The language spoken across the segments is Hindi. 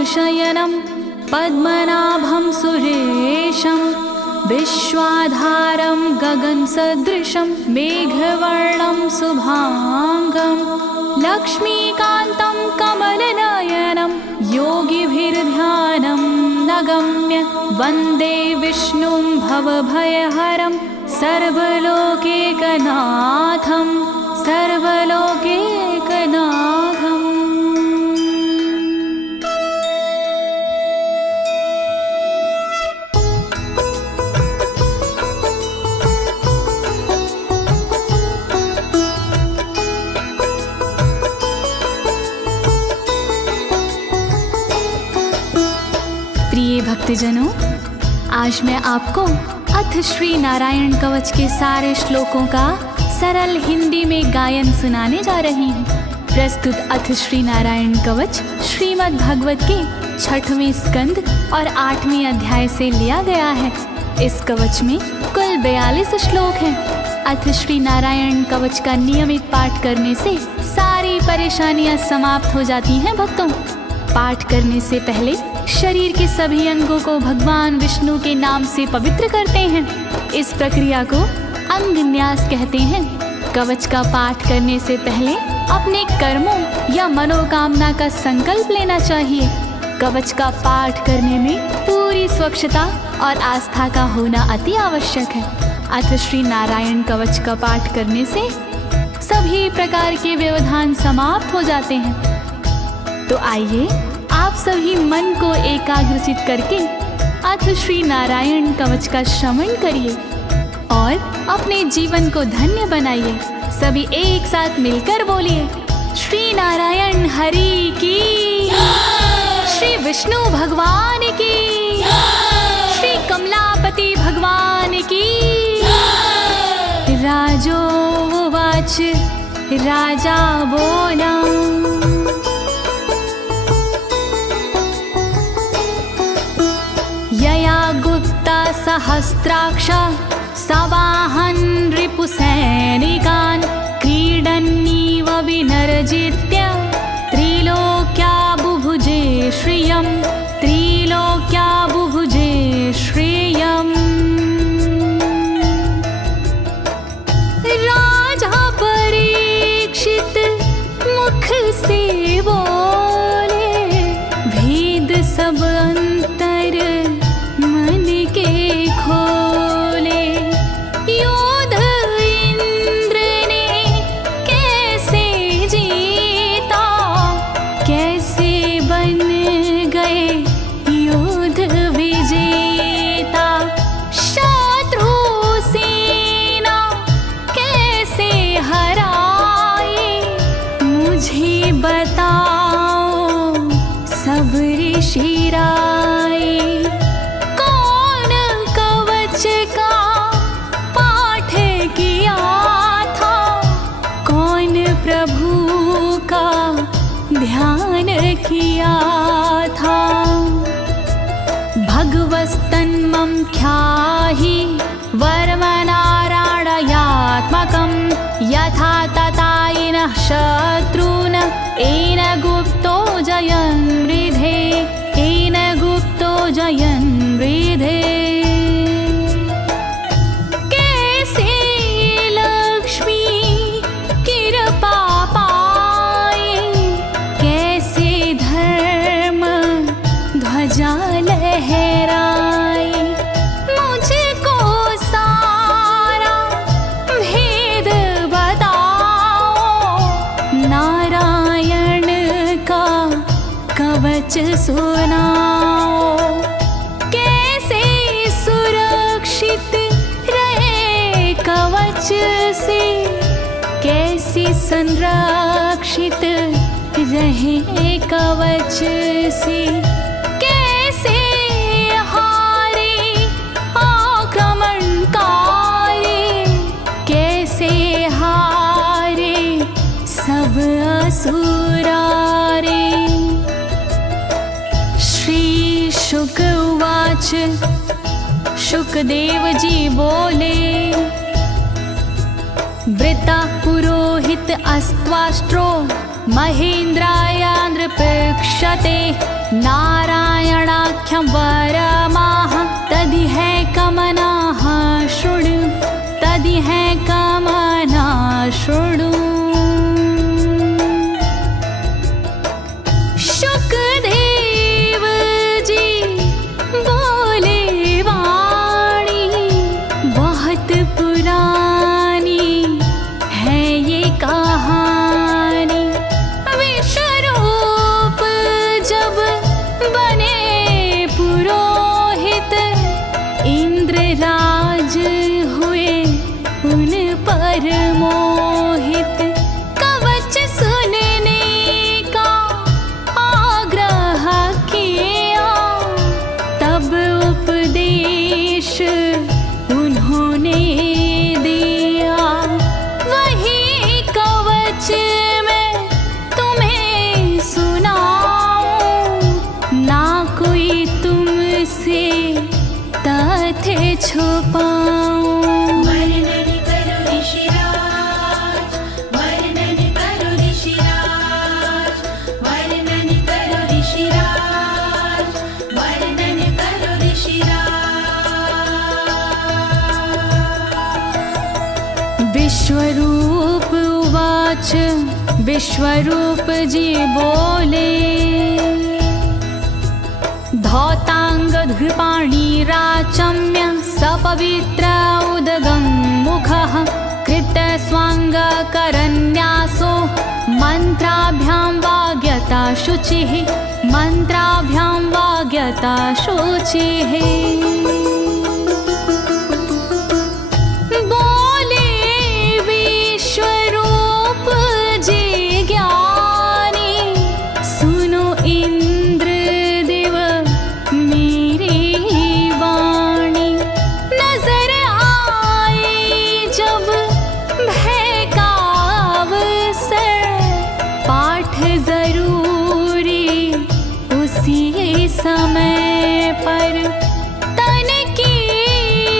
वागशयनं पद्मनाभं सुरेशं विश्वाधारं गगनसदृशं मेघवर्णं शुभांगं लक्ष्मीकान्तं कमलनयनं योगिभिर्ध्यानं नगम्य वन्दे विष्णुं भवभयहरं सर्वलोकैकनाथं सर्वलोकैकनाथम्। प्रिय भक्तजनों, आज मैं आपको अथ श्री नारायण कवच के सारे श्लोकों का सरल हिंदी में गायन सुनाने जा रही हूँ। प्रस्तुत अथ श्री नारायण कवच श्रीमद् भागवत के 6वें स्कंद और 8वें अध्याय से लिया गया है। इस कवच में कुल 42 श्लोक हैं। अथ श्री नारायण कवच का नियमित पाठ करने से सारी परेशानियां समाप्त हो जाती हैं। भक्तों, पाठ करने से पहले शरीर के सभी अंगों को भगवान विष्णु के नाम से पवित्र करते हैं। इस प्रक्रिया को अंगन्यास कहते हैं। कवच का पाठ करने से पहले अपने कर्मों या मनोकामना का संकल्प लेना चाहिए। कवच का पाठ करने में पूरी स्वच्छता और आस्था का होना अति आवश्यक है। अथ श्री नारायण कवच का पाठ करने से सभी प्रकार के व्यवधान समाप्त हो जाते हैं। तो आइए आप सभी मन को एकाग्रचित करके अथ श्री नारायण कवच का श्रवण करिए और अपने जीवन को धन्य बनाइए। सभी एक साथ मिलकर बोलिए, श्री नारायण हरि की, श्री विष्णु भगवान की, श्री कमलापति भगवान की। राजोवाच, राजा बोला, यया गुप्ता सहस्राक्ष सवाहन् रिपुसैनिकान् क्रीडन्नीव विनर्जित्य त्रिलोक्या बुभुजे श्रियं, त्रिलोक्या बुभुजे श्रियम्। राजा परीक्षित मुख से बोले, भेद सब अंतर मन के खोले। योध इंद्र ने कैसे जीता, कैसे बन गए योध विजेता। शत्रु सेना कैसे हराए, मुझे बताओ सब ऋषि राय। कौन कवच का पाठ किया था, कौन प्रभु का ध्यान किया था। भगवस्तन्मं ख्याहि वर्मनारायणात्मकं यथा तथा येनः शत्रून् येन गुप्तो जयन् वृधे, येन गुप्तो जयन् वृधे। कैसे लक्ष्मी कृपा पाए, कैसे धर्म ध्वजा लहराए। मुझको सारा भेद बताओ, नारायण का कवच सुनाओ। कैसे सुरक्षित रहे कवच से, कैसे संरक्षित रहे कवच से। कैसे हारे आक्रमणकारी, कैसे हारे सब असुरारे। श्री शुक उवाच, शुकदेव जी बोले, वृता पुरोहित अस्त्वाष्ट्रो महेन्द्रायान्द्रपृक्षते नारायणाख्यं वरमाह तदिहे कमनाः शृणु तदिहे कमना शृणु। शुकदेव जी बोले वाणी बहुत पुरानी है ये कहानी। विश्वरूप जब बने पुरोहित इंद्रराज हुए उन पर मोहित। कवच सुनने का आग्रह किया तब उपदेश उन्होंने दिया। वही कवच मैं तुम्हें सुनाऊं ना कोई तुमसे तथ्य छुपाऊं। वर्णन करो ऋषिराज, वर्णन करो ऋषिराज, वर्णन करो ऋषिराज, वर्णन करो ऋषिराज। विश्वरूप उवाच विश्वरूप जी बोले धौताङ्गधृपाणिराचम्य सपवित्र उदगं मुखः कृतस्वाङ्गकरन्यासो मन्त्राभ्यां वाग्यता शुचिः मन्त्राभ्यां वाग्यता शुचिः। बोले विश्वरूप जी ज्ञानी सुनो इंद्रदेव मेरी वाणी। नजर आई जब भय का अवसर पाठ जरूरी उसी समय पर। तन की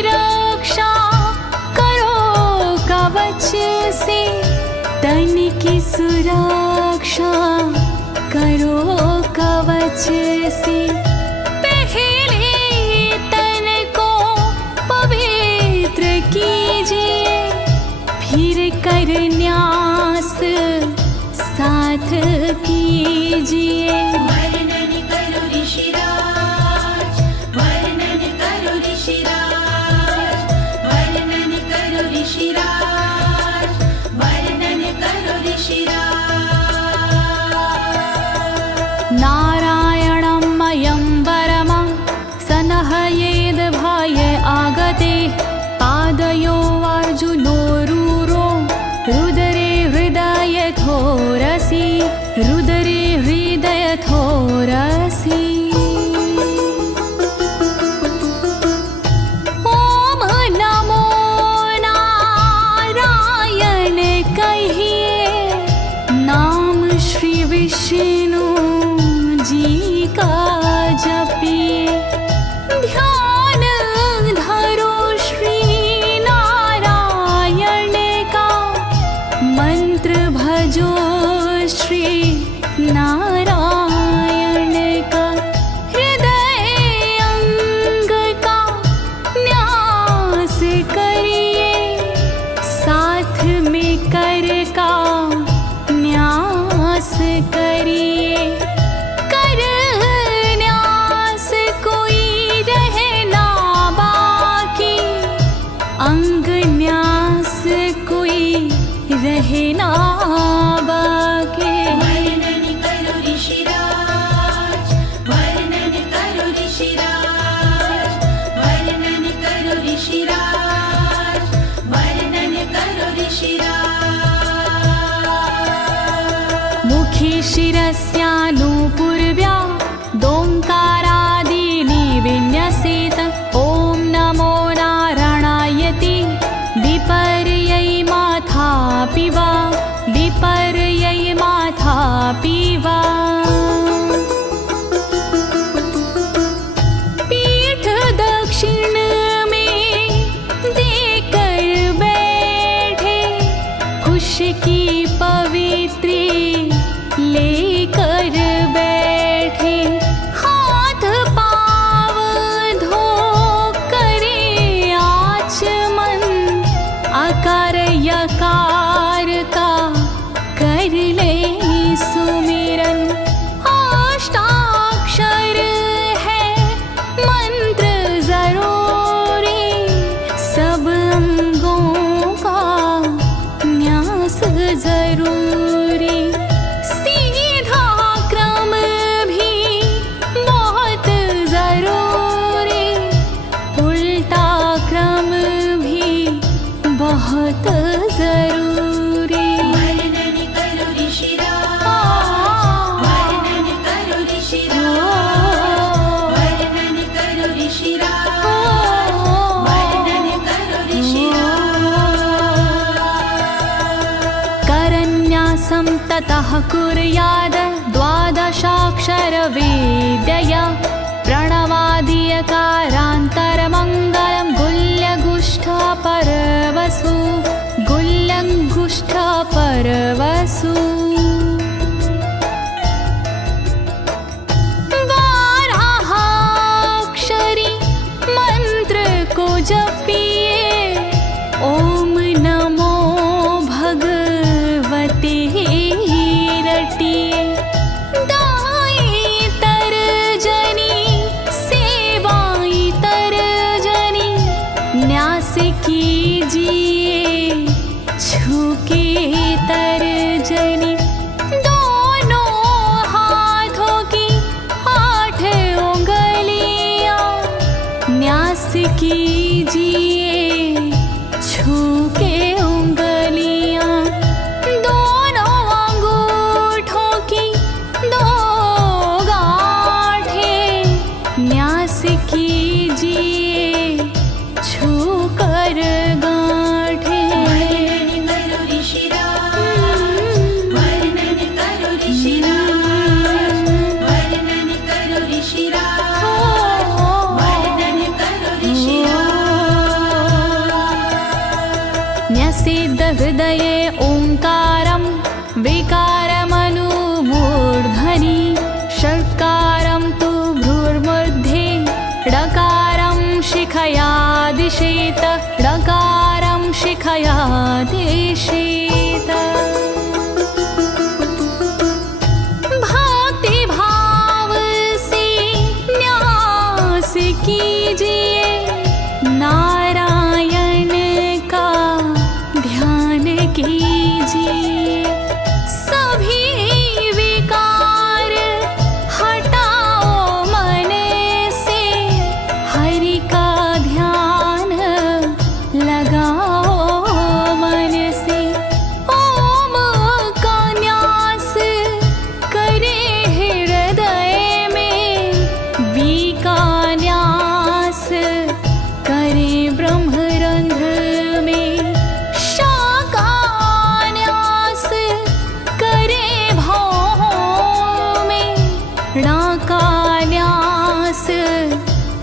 रक्षा करो कवच से तन की सुरक्षा करो कवच से। पहले तन को पवित्र कीजिए फिर करन्यास साथ कीजिए। वर्णन करो ऋषिराज, वर्णन करो ऋषिराज, वर्णन करो ऋषिराज, वर्णन करो ऋषिराज। नारायणं मयं वरमं सनहयेद भय आगते पादयो अर्जुनोरुरो रुदरे हृदयथोरसि रुदरे हृदयथोरसि। ओम नमो नारायण कहिए नाम श्री विष्णु जी का जपिए। ध्यान धरो श्री नारायण का मंत्र भजो श्री नारायण का। हृदय अंग का न्यास करिए साथ में कर का न्यास करिए। कर न्यास कोई रहे ना बाकी अंग न्यास कोई रहे ना बाकी। वर्णन करो ऋषिराज, वर्णन करो ऋषिराज, वर्णन करो ऋषिराज, वर्णन करो ऋषिराज। मुखी शिरस्यानुपूर्व्या दोङ्कारादीनि विन्यसेत। ॐ नमो नारायणेति विपर्यै माथापि वा विपर्यै माथापि वा। पीठ दक्षिण में देकर बैठे कुश की पवित्री सतः कुर्याद द्वादशाक्षरविद्यया प्रणवादियकारान्तरमङ्गलं गुल्यगुष्ठपरवसु गुल्यगुष्ठपरवसु बारहाक्षरी मंत्र को जपिए ओम नमो भगवते रटिए दाई तरजनी सेवाई तरजनी न्यास कीजिए छूके तरजनी दोनों हाथों की 8 उंगलियां न्यास कीजिए छूके उंगलियां दोनों अंगूठों की 2 गांठें न्यास कीजिए छूकर गांठें। वर्णन करो ऋषिराज, वर्णन करो ऋषिराज, वर्णन करो ऋषिराज, वर्णन करो ऋषिराज। न्यसेद हृदये ओंकारं विकारमनुमूर्धनि षट्कारं तु भ्रूर्मध्ये ड़कारं शिखयादिशेत ड़कारं शिखयादिशेत। भक्ति भाव से न्यास कीजिए नारायण का ध्यान कीजिए सभी विकार हटाओ मन से हरि का ध्यान लगाओ मन से ओम का न्यास करे हृदय में वी का न्यास करे ब्रह्मरंध्र में शा का न्यास करे भौहों में णा का न्यास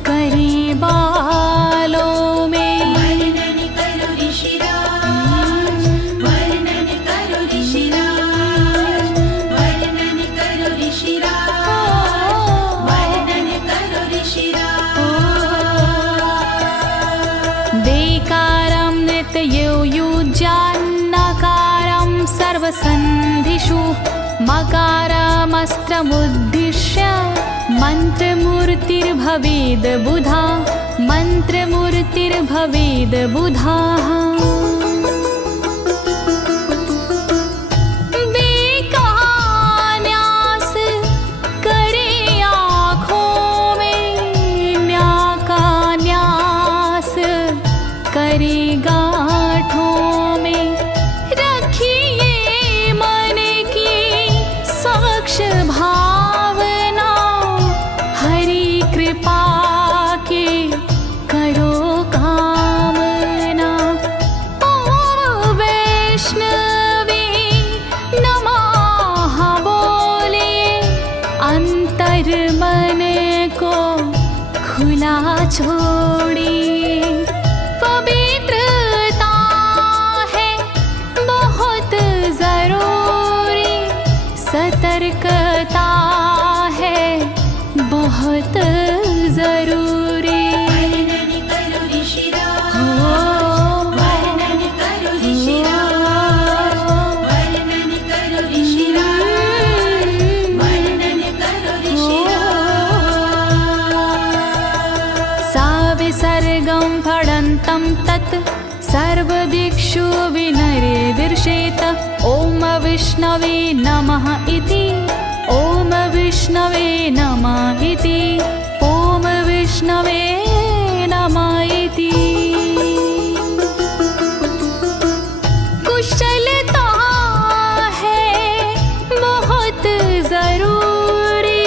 करे बालों में। वर्णन करो ऋषिराज, वर्णन करो ऋषिराज, वर्णन करो ऋषिराज, वर्णन करो ऋषिराज। देकारं नित्ययुज्यान्नकारं सर्वसन्धिषु मकारमस्त्रमुद्दिश्य मन्त्रमूर्तिर्भवेद् बुधा मन्त्रमूर्तिर्भवेद् बुधा। न्यास करे आँखों में न्या का न्यास करे गांठों में रखिए मन की साक्ष भावना हरि कृपा के करो कामना। ओम वैष्णवे नमः बोले अंतर मन को खुला छोड़िए पवित्रता है बहुत जरूरी सतर्कता है बहुत जरूरी। वर्णन करो ऋषिराज, ओ, वर्णन करो ऋषिराज, वर्णन करो ऋषिराज, वर्णन करो ऋषिराज। सा विसर्गं फडन्तं तत् सर्वदिक्षु विनिर्दिशेत ओम विष्णवे नमः इति ओम विष्णवे नमः इति ओम विष्णवे नमः इति। कुशलता है बहुत जरूरी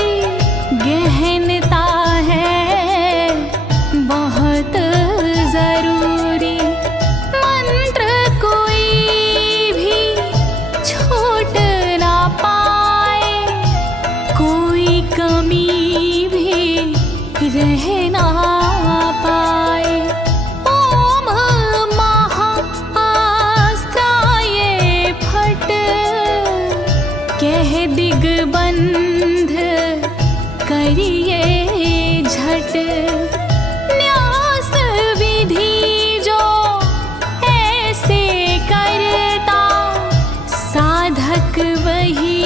गहनता है बहुत जरूरी मंत्र कोई भी छोट ना कह ना पाए। ओम महाअस्त्राय फट, कह दिग्बंध करिए झट। न्यास विधि जो ऐसे करता, साधक वही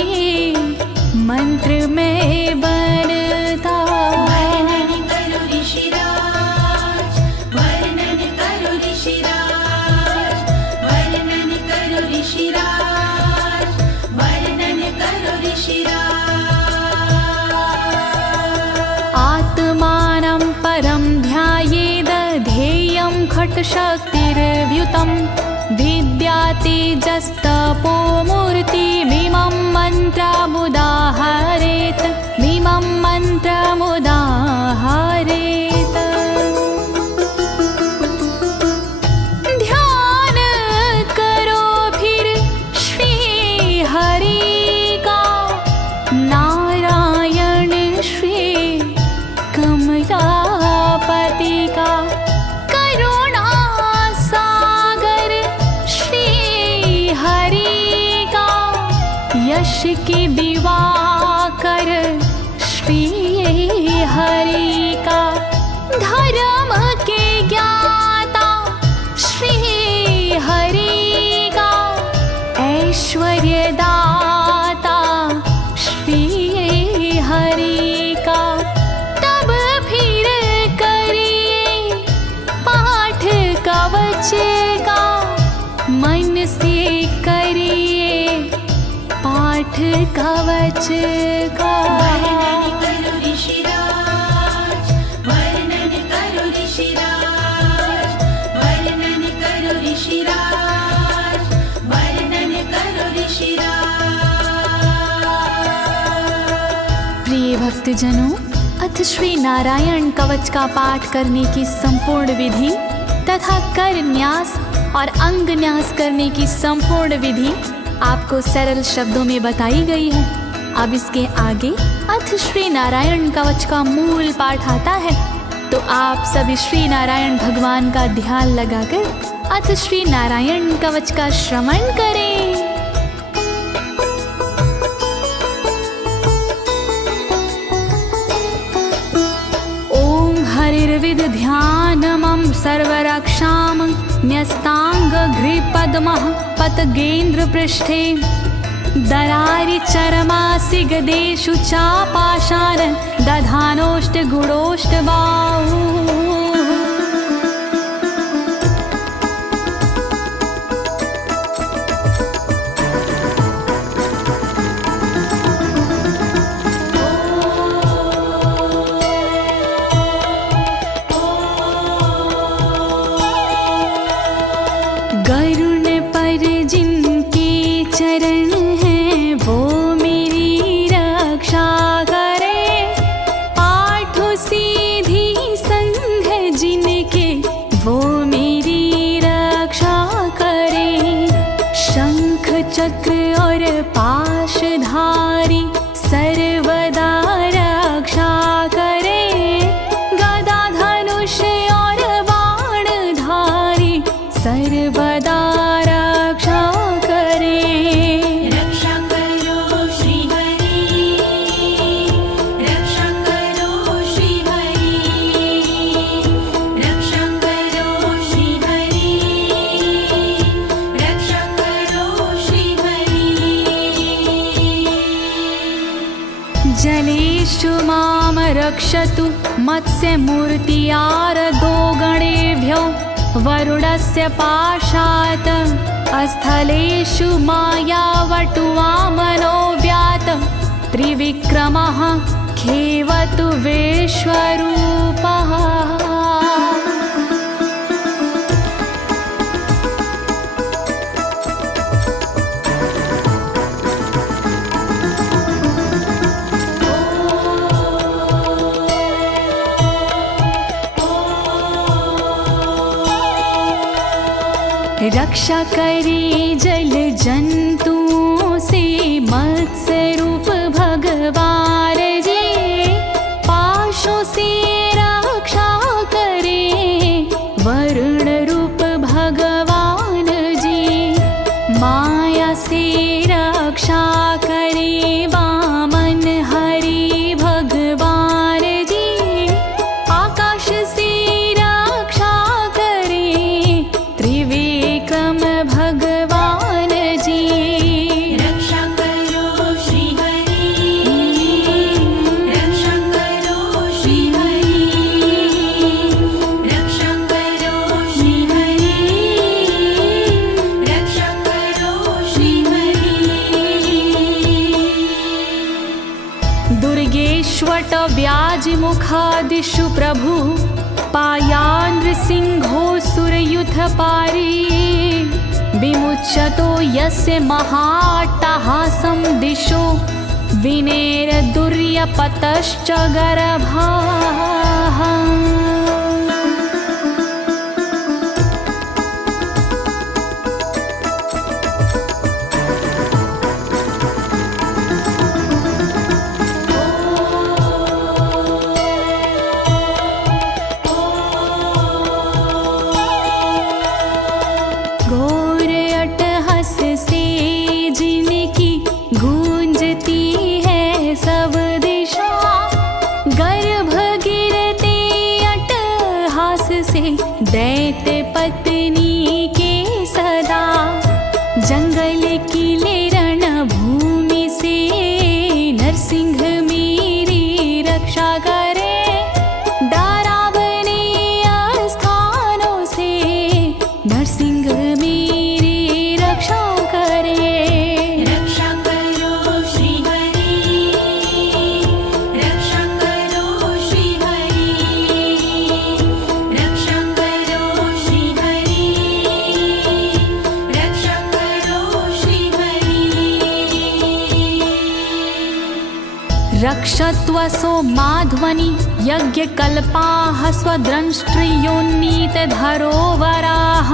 मंत्र में बनता। वर्णन करो ऋषिराज, वर्णन करो ऋषिराज, वर्णन करो ऋषिराज, वर्णन करो ऋषिराज। आत्मानं परं ध्यायेद ध्येयं खट्शक्तिर्व्युतं। विद्या तेजस्तपो मूर्तिमिमं मन्त्रमुदाहरेत्, मिमं मन्त्रमुदाहरेत्। ध्यान करो फिर श्री हरि का, नारायण श्री कमलापति का। करुणा सागर श्री हरि का, यश की दिवाकर श्री हरि का। धर्म के ज्ञाता श्री हरि का, ऐश्वर्य दाता श्री हरि का। तब फिर करिए पाठ कवच का, मन से करिए पाठ कवच का। वर्णन करो ऋषिराज, वर्णन करो ऋषिराज, वर्णन करो ऋषिराज, वर्णन करो ऋषिराज। प्रिय भक्तजनों, अथ श्री नारायण कवच का पाठ करने की संपूर्ण विधि तथा कर न्यास और अंग न्यास करने की संपूर्ण विधि आपको सरल शब्दों में बताई गई है। अब इसके आगे अथ श्री नारायण कवच का मूल पाठ आता है, तो आप सभी श्री नारायण भगवान का ध्यान लगाकर अथ श्री नारायण कवच का श्रवण करें। ओम हरिर्विद ध्यानमं सर्वरक्षां न्यस्ताङ्घ्रिपद्मः पतगेन्द्र पृष्ठे। दरारि चरमासि गदेषु चापाशान दधानोष्ट गुणोष्ट बाहु। गरुण पर जिनके चरण हैं वो मेरी रक्षा करे। आठों सीधी संध जिनके वो मेरी रक्षा करे। शंख चक्र और पाशधारी सर्वदा रक्षा करे। गदा धनुष और बाणधारी सर्वदा रक्षा करे। रक्षा करो श्री हरि, रक्षा करो श्री हरि, रक्षा करो श्री हरि, रक्षा करो श्री हरि। जलेषु माम रक्षतु मत्स्यमूर्तियारदो गणेभ्यो। वरुणस्य पाशात् स्थलेषु मायावटुवामनो व्यात। त्रिविक्रमः खेवतु विश्वरूपः। रक्षा करी जल जंतुओं से मत्स्य रूप भगवान जी। पाशों से दिशु प्रभु पायानृसिंहोऽसुरयुथपारी विमुच्यतो यस्य महाट्टहासं दिशो विनेरदुर्यपतश्च गर्भाः। दैत्य पत्नी के सदा जंगल किले रणभूमि से नरसिंह मेरी रक्षा करे। डरावने स्थानों से नरसिंह मेरी रक्षा करे। रक्षा करो श्री हरि, रक्षा करो श्री हरि, रक्षा करो श्री हरि, रक्षा करो श्री हरि। रक्षत्वसो माध्वनि यज्ञकल्पाः स्वद्रंष्ट्रियोन्नीतधरोवराः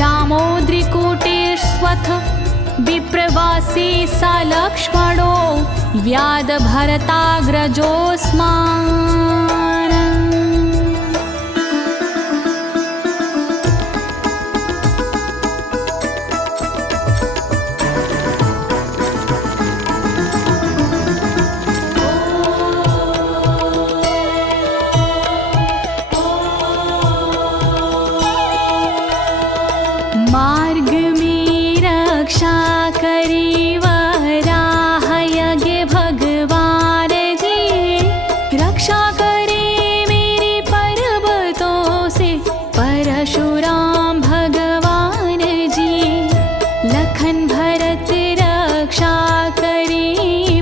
रामोद्रिकूटेष्वथ विप्रवासी स लक्ष्मणो व्याधभरताग्रजोऽस्मान्। मार्ग में रक्षा करी वराह यज्ञ भगवान जी, रक्षा करे मेरे पर्वतों से परशुराम भगवान जी। लखन भरत रक्षा करे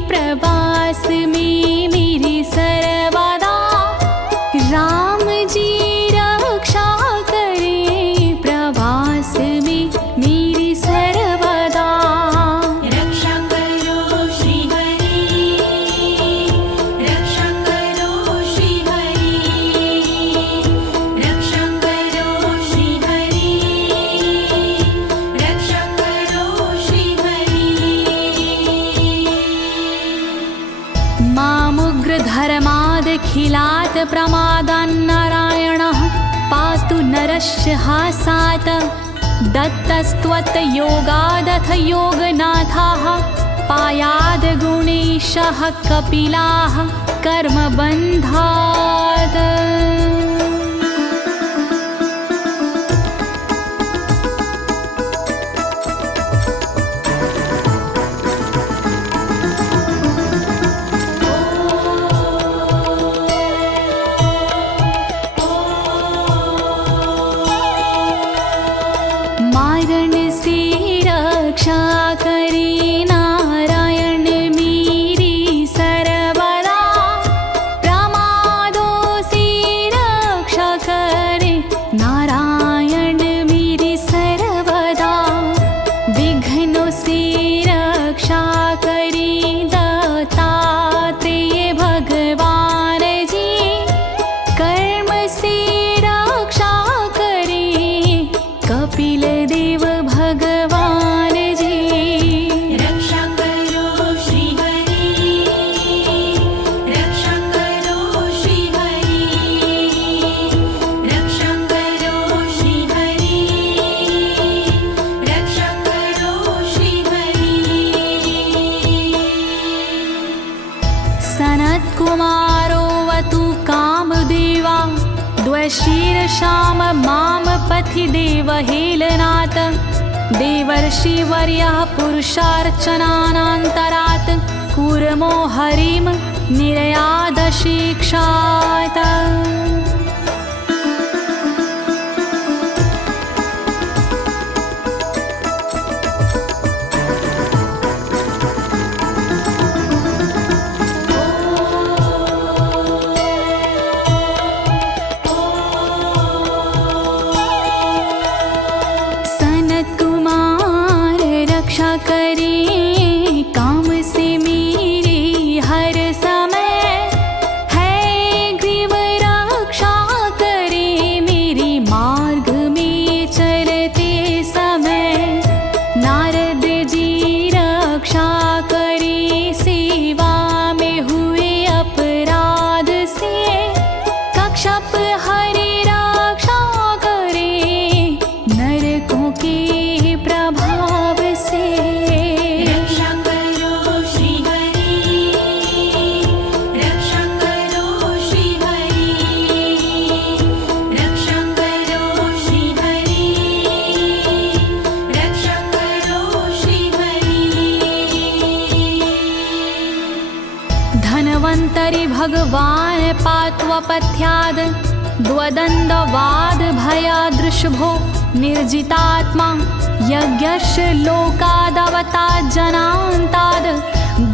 प्रवास में मेरी सर्वदा, राम जी रक्षा करे प्रवास में मेरी सर्वदा। रक्षा करो श्री हरि, रक्षा करो श्री हरि, रक्षा करो श्री हरि, रक्षा करो श्री हरि। मामुग्रधर्मादखिलात् प्रमादान्नारायणः पातु नरस्य हासात्। दत्तस्त्वत् योगादथ योगनाथाः पायाद् गुणेशः कपिलाः कर्मबन्धात्। मारण से रक्षा करे नारायण मेरी सर्वदा, प्रमादों से रक्षा करे नारायण मेरी सर्वदा। विघ्नों से रक्षा करे दत्तात्रेय भगवान जी, कर्म से रक्षा करे कपिल देव भगवान जी। रक्षा करो श्री हरि, रक्षा करो श्री हरि, रक्षा करो श्री हरि, रक्षा करो श्री हरि। सनत् कुमारोऽवतु कामदेवा द्वशीर्षाम माम पथि देवहेलनात्। देवर्षिवर्यः पुरुषार्चनानन्तरात् कूर्मो हरिं निर्यादशिक्षात्। भगवान् पात्वपथ्याद् द्वदण्डवाद भयादृशभो निर्जितात्मा यज्ञस्य लोकादवतात् जनान्ताद्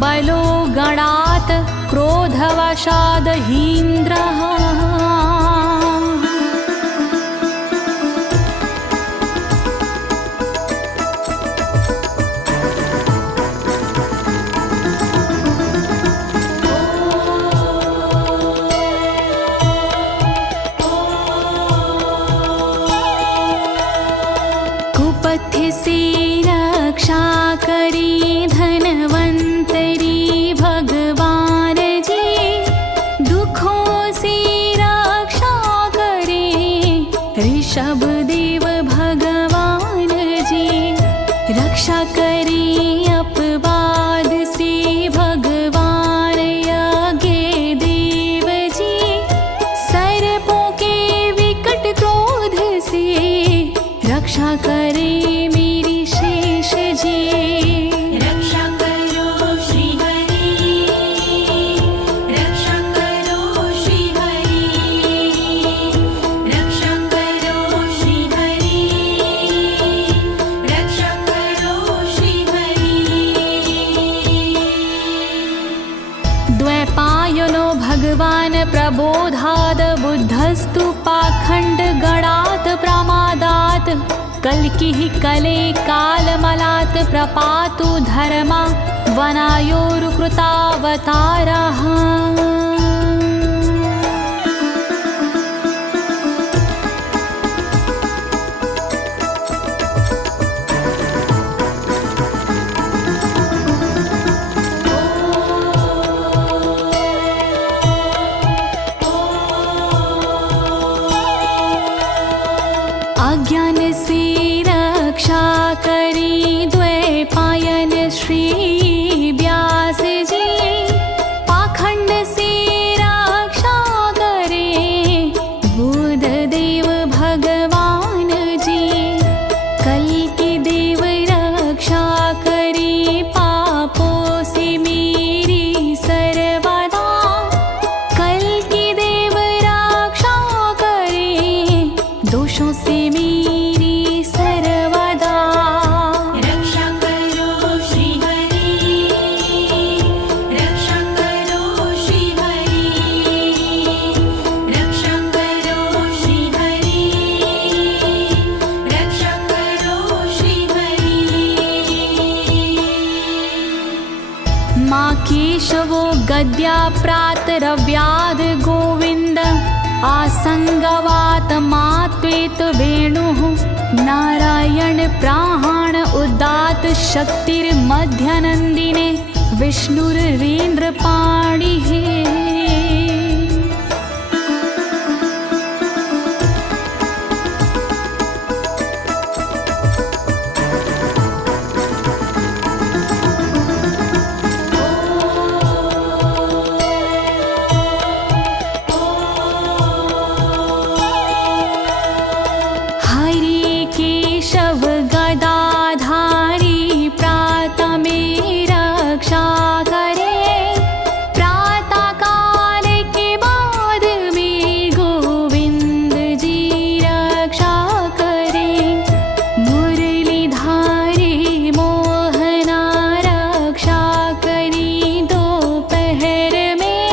बलो गणात् क्रोधवशाद् हीन्द्रः। कुपथ्य से रक्षा करी धनवंतरी भगवान जी, दुखों से रक्षा करे ऋषभ देव भगवान जी। रक्षा करी अपवाद से भगवान यज्ञ देव जी, सर्पों के विकट क्रोध से रक्षा करे मेरी शेष जी। रक्षा करो श्री हरि, रक्षा करो श्री हरि, रक्षा करो श्री हरि, रक्षा करो श्री हरि। द्वैपायनो भगवान् प्रबोधाद् बुद्धस्तु पाखण्ड गणात् प्रमादात् कल्किः कले कालमलात् प्रपातु धर्मा वनायोरुकृतावतारः। अज्ञान से रक्षा करी द्वैपायन श्री व्यास जी, पाखंड से रक्षा करे बुध देव भगवान जी। कल्कि देव रक्षा करी पापों से मेरी सर्वदा, कल्कि देव रक्षा करे दोषों से मेरी सर्वदा। रक्षा करो श्री हरि, रक्षा करो श्री हरि, रक्षा करो श्री हरि, रक्षा करो श्री हरि। माँ केशवो गद्या प्रातरव्याद गोविन्द, आसंगवात मात्वेत वेणुः नारायण प्राण उदात शक्तिर्मध्यनन्दिने विष्णुरेन्द्रपाणिः। हरि केशव गदाधारी प्रातः में रक्षा करे, प्रातः काल के बाद में गोविंद जी रक्षा करे। मुरलीधारी मोहना रक्षा करी दोपहर में,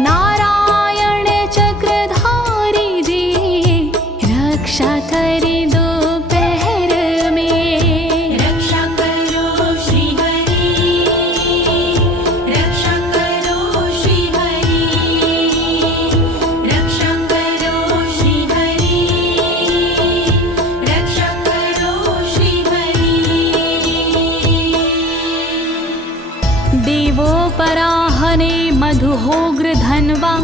नारायण चक्रधारी जी रक्षा करे दोपहर में। रक्षा करो श्री हरि, रक्षा करो श्री हरि, रक्षा करो श्री हरि, रक्षा करो श्री हरि। देवोपराहने मधुहोग्र धन्वा,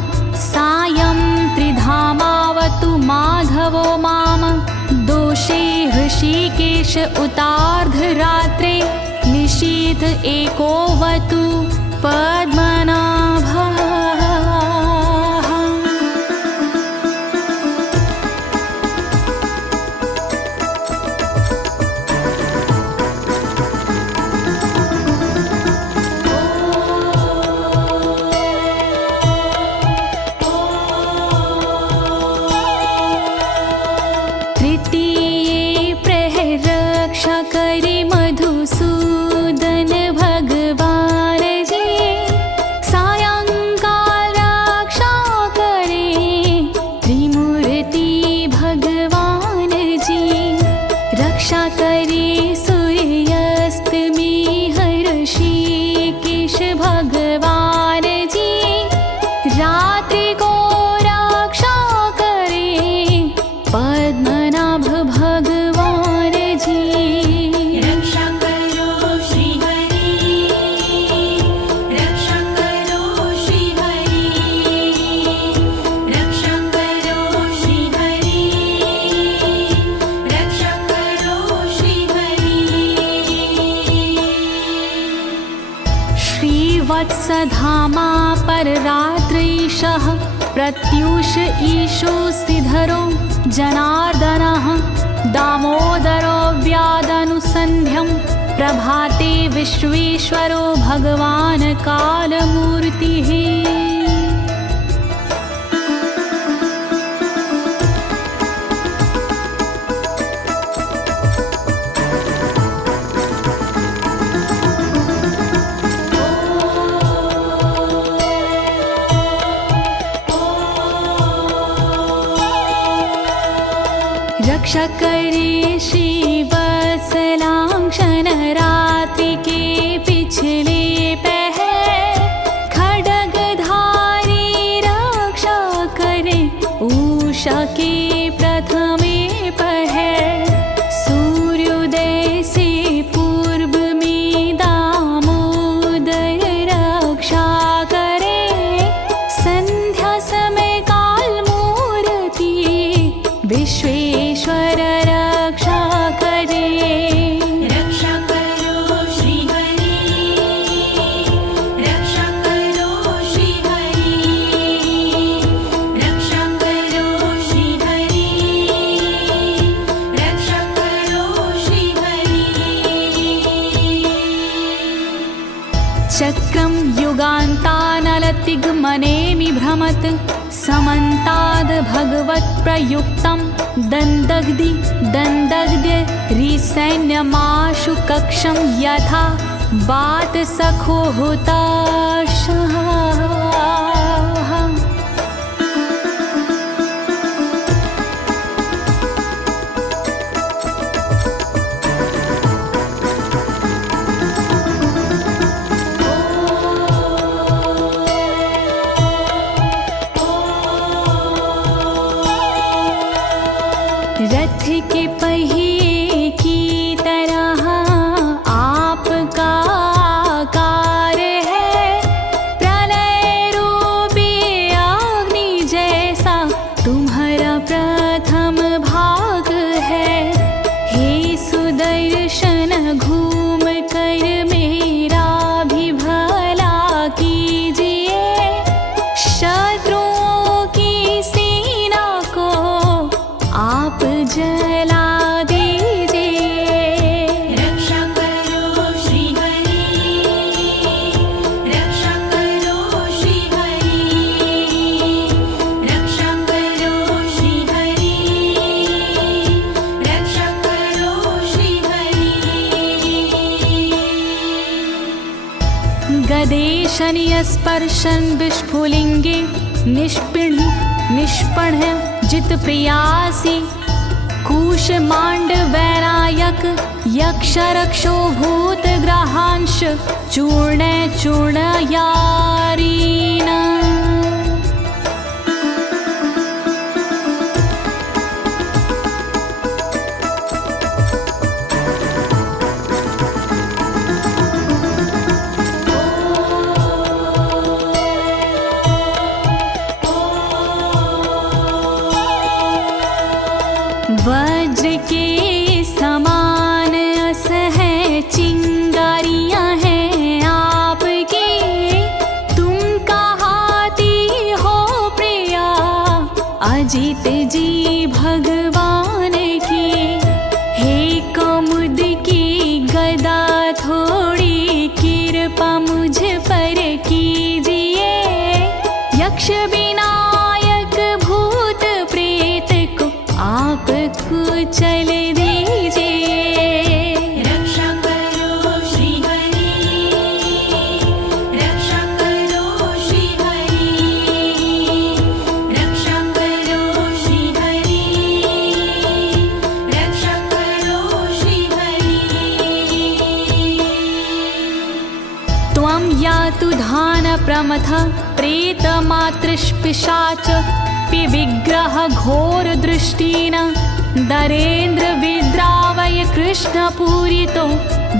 सायं त्रिधामावतु माधवो माम। दोषे ऋषिकेश उतार्धरात्रे, निशीथ एकोवतु पद्मनाभः। प्रत्यूष ईशो सिधरो जनार्दनः दामोदरो व्यादनुसन्ध्यं प्रभाते विश्वेश्वरो भगवान् कालमूर्तिः। रक्षा करे श्रीवत्सलांक्षण रात्रि के पिछले पहर, खड्गधारी रक्षा करे उषा के प्रथमे पहर। सूर्योदय से पूर्व में दामोदर रक्षा करे, संध्या समय काल मूर्ति विश्वेश्वर रक्षा करे। रक्षा करो श्री हरि, रक्षा करो श्री हरि, रक्षा करो श्री हरि, रक्षा करो श्री हरि। चक्रं युगान्तानलतिग्मनेमि भ्रमत् समन्ताद् भगवत्प्रयुक्तं दन्दग्ध्य रिसैन्यमाशु कक्षं यथा वातसखो हुताशः। रथ के पहिए की तरह आपका आकार है, प्रलय रूपी अग्नि जैसा तुम्हारा प्रथम भाग है। हे सुदर्शन घूम कर मेरा भी भला कीजिए, शत्रुओं की सेना को आप जला दीजिए। रक्षा करो श्री हरि, रक्षा करो श्री हरि, रक्षा करो श्री हरि, रक्षा करो श्री हरि। गदेशनीय स्पर्शन विस्फुलिंगे निष्पण जित प्रियासी, कुश मांड वैरायक यक्ष रक्षो भूत ग्रहांश चूर्ण यारीना। वज्र के समान असह चिंगारियां हैं आपके, तुम कहाती हो प्रिया अजित जी भगवान की। हे कमुद की गदा थोड़ी कृपा मुझ पर कीजिए, यक्ष विनायक भूत प्रेत को आप कुचल दीजिए। रक्षा करो श्री हरि, रक्षा करो श्री हरि, रक्षा करो श्री हरि, रक्षा करो श्री हरि। त्वं यातु धान प्रमथ प्रेतमातृष्पिशाच विग्रह घोर दृष्टिना, दरेन्द्र विद्रावय कृष्ण पूरितो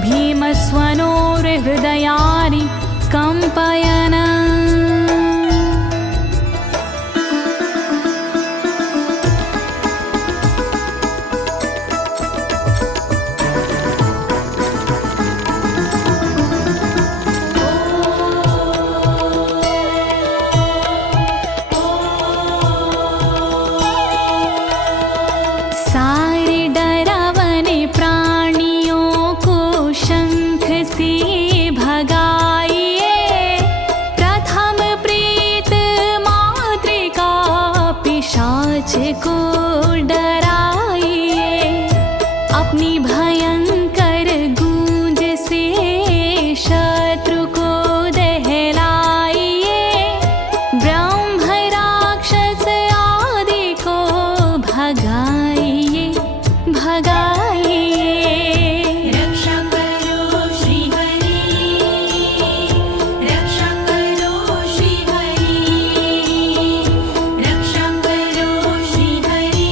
भीमस्वनोर्हृदयानि कंपयन्। को डराइए, अपनी भयंकर गूंज से शत्रु को दहलाइए, ब्रह्म राक्षस आदि को भगाइए भगाइए। रक्षा करो श्री हरि, रक्षा करो श्री हरि, रक्षा करो श्री हरि,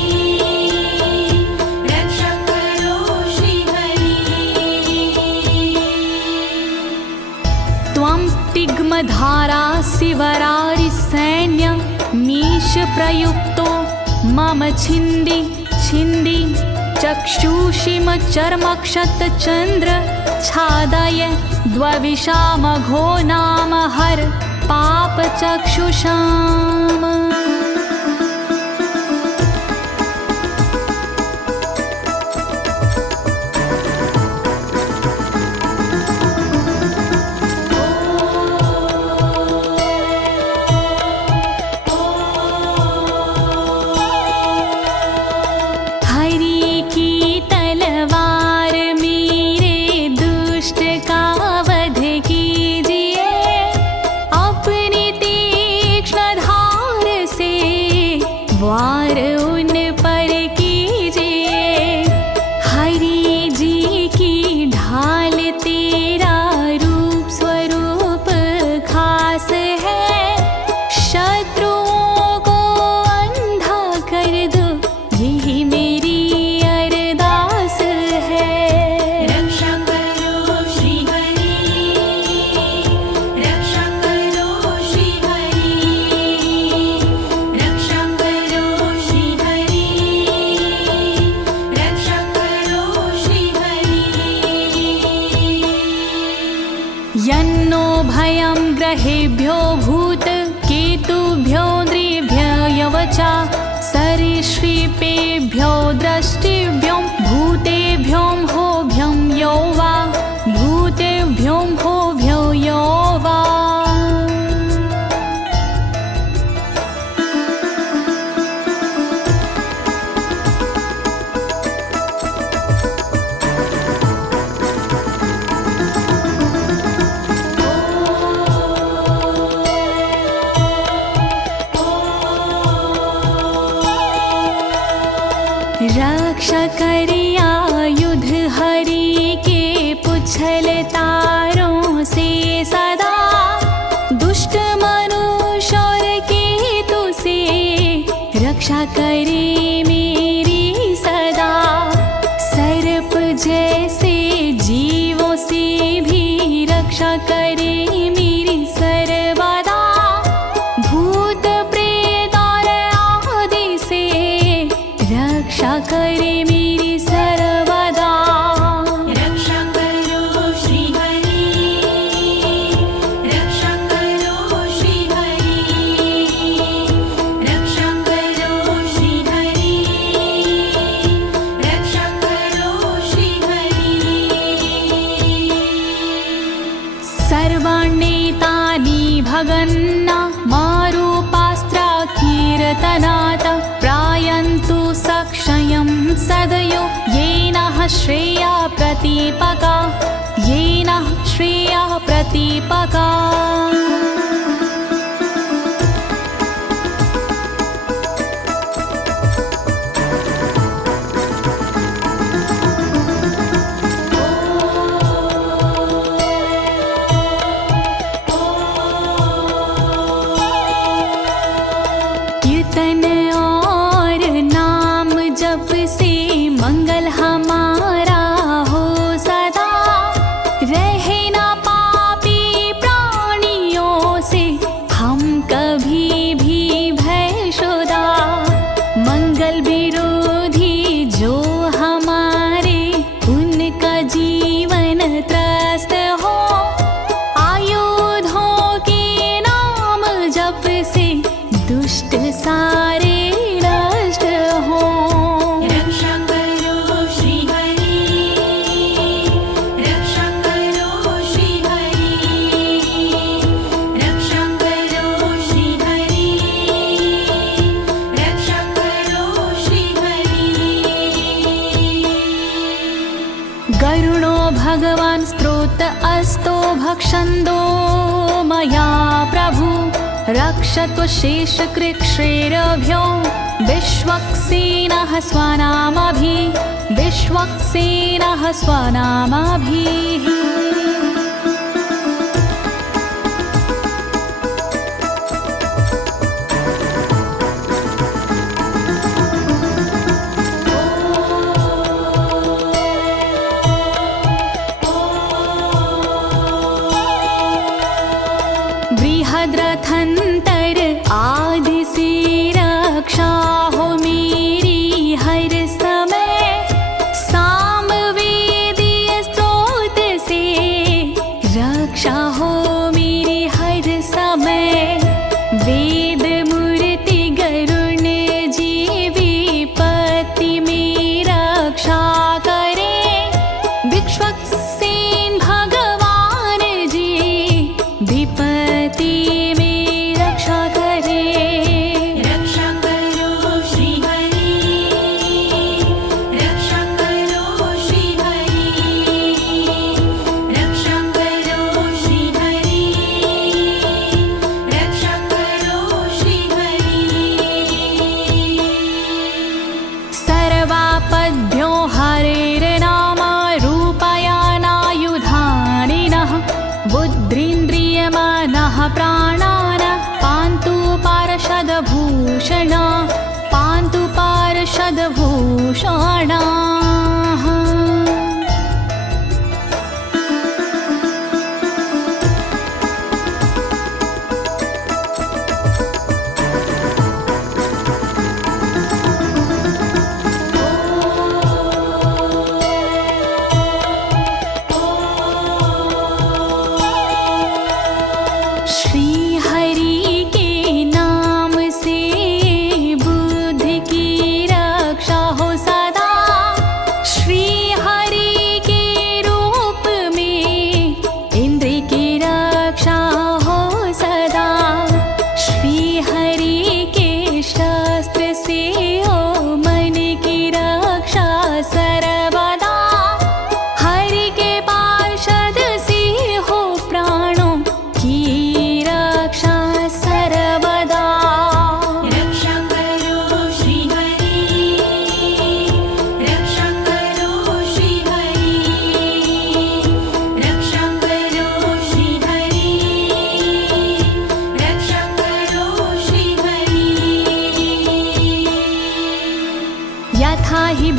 रक्षा करो श्री हरि। त्वं तिग्मधारा शिवरारि सैन्य मीश प्रयुक्तो मम छिन्दी छिन्दी चक्षुषीम चर्मक्षतचन्द्र छादय द्वविषामघो नाम हर पापचक्षुषाम्। हरि की तलवार मेरे दुष्ट का वध कीजिए, अपनी तीक्ष्ण धार से वार उन पर कीजिए। हरि जी की ढाल तेरा रूप स्वरूप खास है, शत्रुओं को अंधा कर दो यही मेरी अरदास है। रक्षा करो श्री हरि, रक्षा करो श्री हरि, रक्षा करो श्री हरि, रक्षा करो श्री हरि। यन्नो भयं ग्रहेभ्यो भूत केतुभ्यो नृभ्ययवचा सरीसृपेभ्यो दृष्टिभ्यो भूतेभ्यो होभ्यं यो वा भूतेभ्यो होभ्यो यो वा। रक्षा करिया युद्ध हरि के पुच्छल तारों से सदा, दुष्ट मनुष्य और केतु से रक्षा करे मेरी सदा। सर्प जैसे जीवों से भी रक्षा करे मेरी सर्वदा, भूत प्रेत और आदि से रक्षा करे मेरी सर्वदा। रक्षा करो श्री हरि, रक्षा करो श्री हरि, रक्षा करो श्री हरि, रक्षा करो श्री हरि। सर्वाण्येतानि भगन्ना मारूपास्त्रा कीर्तनात् प्रायन्तु सक्षयं सदयो येन श्रेया प्रतीपका, येन श्रेया प्रतीपका। कीर्तन और नाम जप से मंगल हमारा हो सदा, रहे ना पापी प्राणी भुक्त अस्तो भक्षन्दो मया प्रभु रक्षत्व शेषकृच्छ्रेरभ्यो विश्वक्सेनः स्वनामभिः विश्वक्सेनः स्वनामभिः। बृहद्रथंतर आदि से रक्षा हो मेरी हर समय सामवेदीय स्रोत से रक्षा हो मेरी हर समय वेद मूर्ति गरुण जी विपत्ति में रक्षा करे विश्वक्सेन भगवान जी विपत्ति भूषण पान्तु पार्षदभूषणा।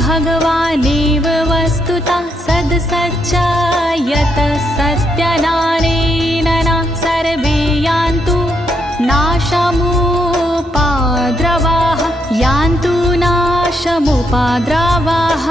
भगवानेव वस्तुतः सद्सच्चायतः सत्यनानेन सर्वे यान्तु नाशमुपाद्रवाः यान्तु नाशमुपाद्रवाः।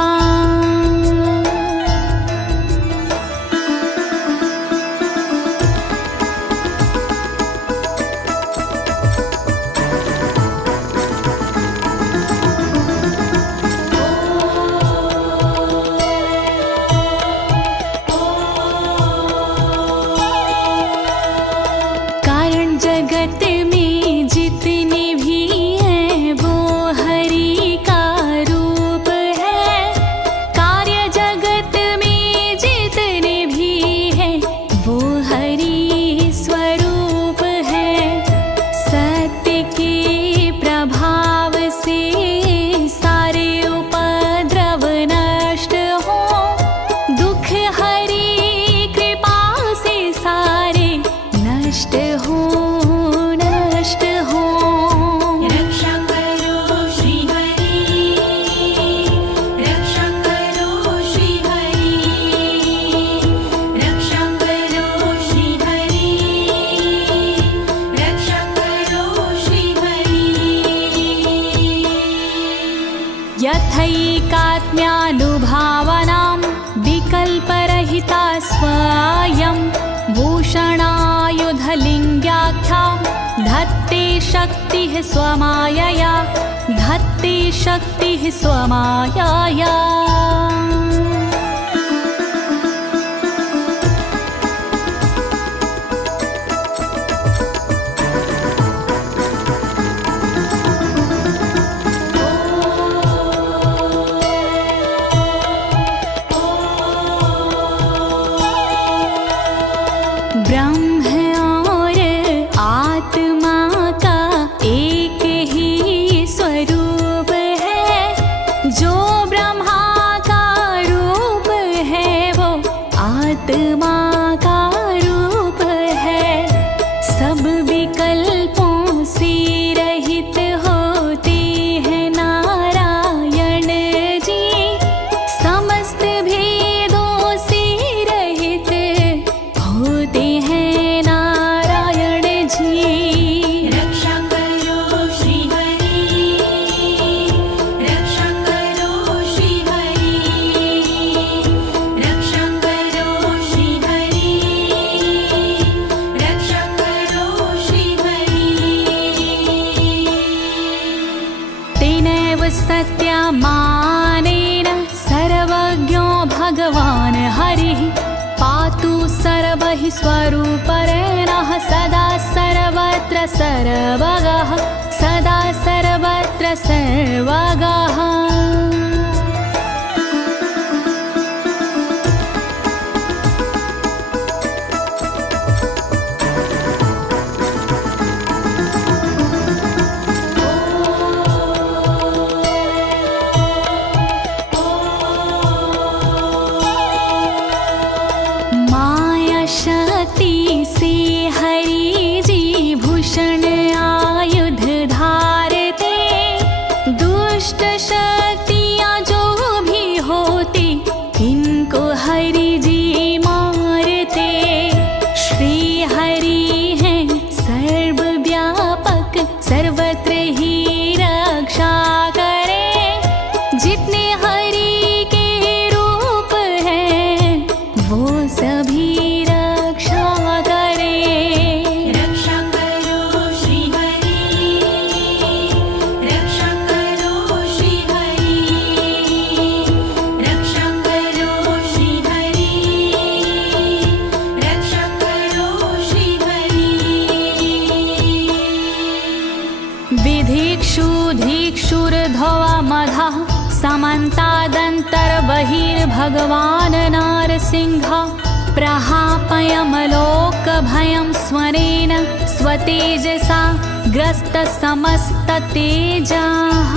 यथैकात्म्यानुभावनां विकल्परहिता स्वयं भूषणायुधलिङ्ग्याख्या धत्ते शक्तिः स्वमायया धत्ते शक्तिः स्वमायया। स्वरूपरेणः सदा सर्वत्र सर्वगः सदा सर्वत्र सर्वगः। समन्तादन्तर्बहिर्भगवान् नारसिंहः प्रहापयमलोकभयं स्वरेण स्वतेजसा ग्रस्तसमस्ततेजाः।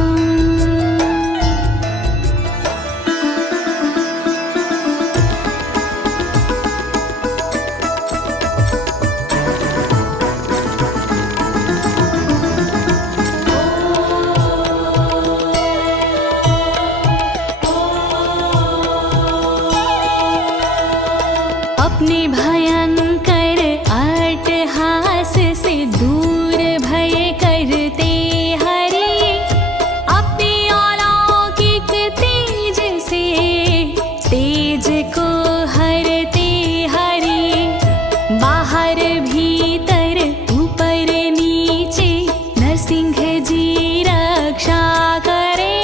अपने भयंकर अट्टहास से दूर भय करते हरि, अपने अलौकिक तेज से तेज को हरते हरि। बाहर भीतर ऊपर नीचे नरसिंह जी रक्षा करे,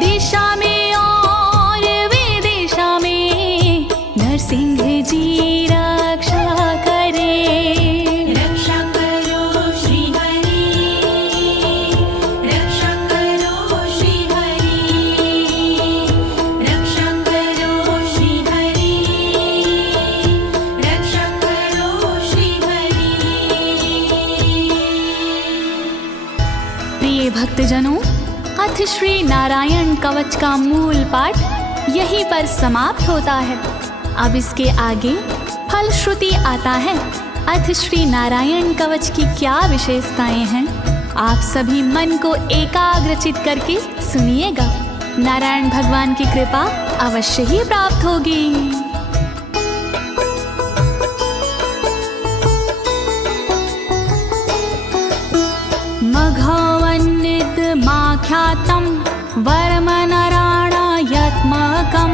दिशा में और विदिशा में नरसिंह जी रक्षा करे। रक्षा करो श्री हरि, रक्षा करो श्री हरि, रक्षा करो श्री हरि, रक्षा करो श्री हरि। प्रिय भक्तजनों, अथ श्री नारायण कवच का मूल पाठ यहीं पर समाप्त होता है। अब इसके आगे फलश्रुति आता है। अथ श्री नारायण कवच की क्या विशेषताएं हैं, आप सभी मन को एकाग्रचित करके सुनिएगा। नारायण भगवान की कृपा अवश्य ही प्राप्त होगी। मघवन्नितमाख्यातं वर्मनराणायत्मकं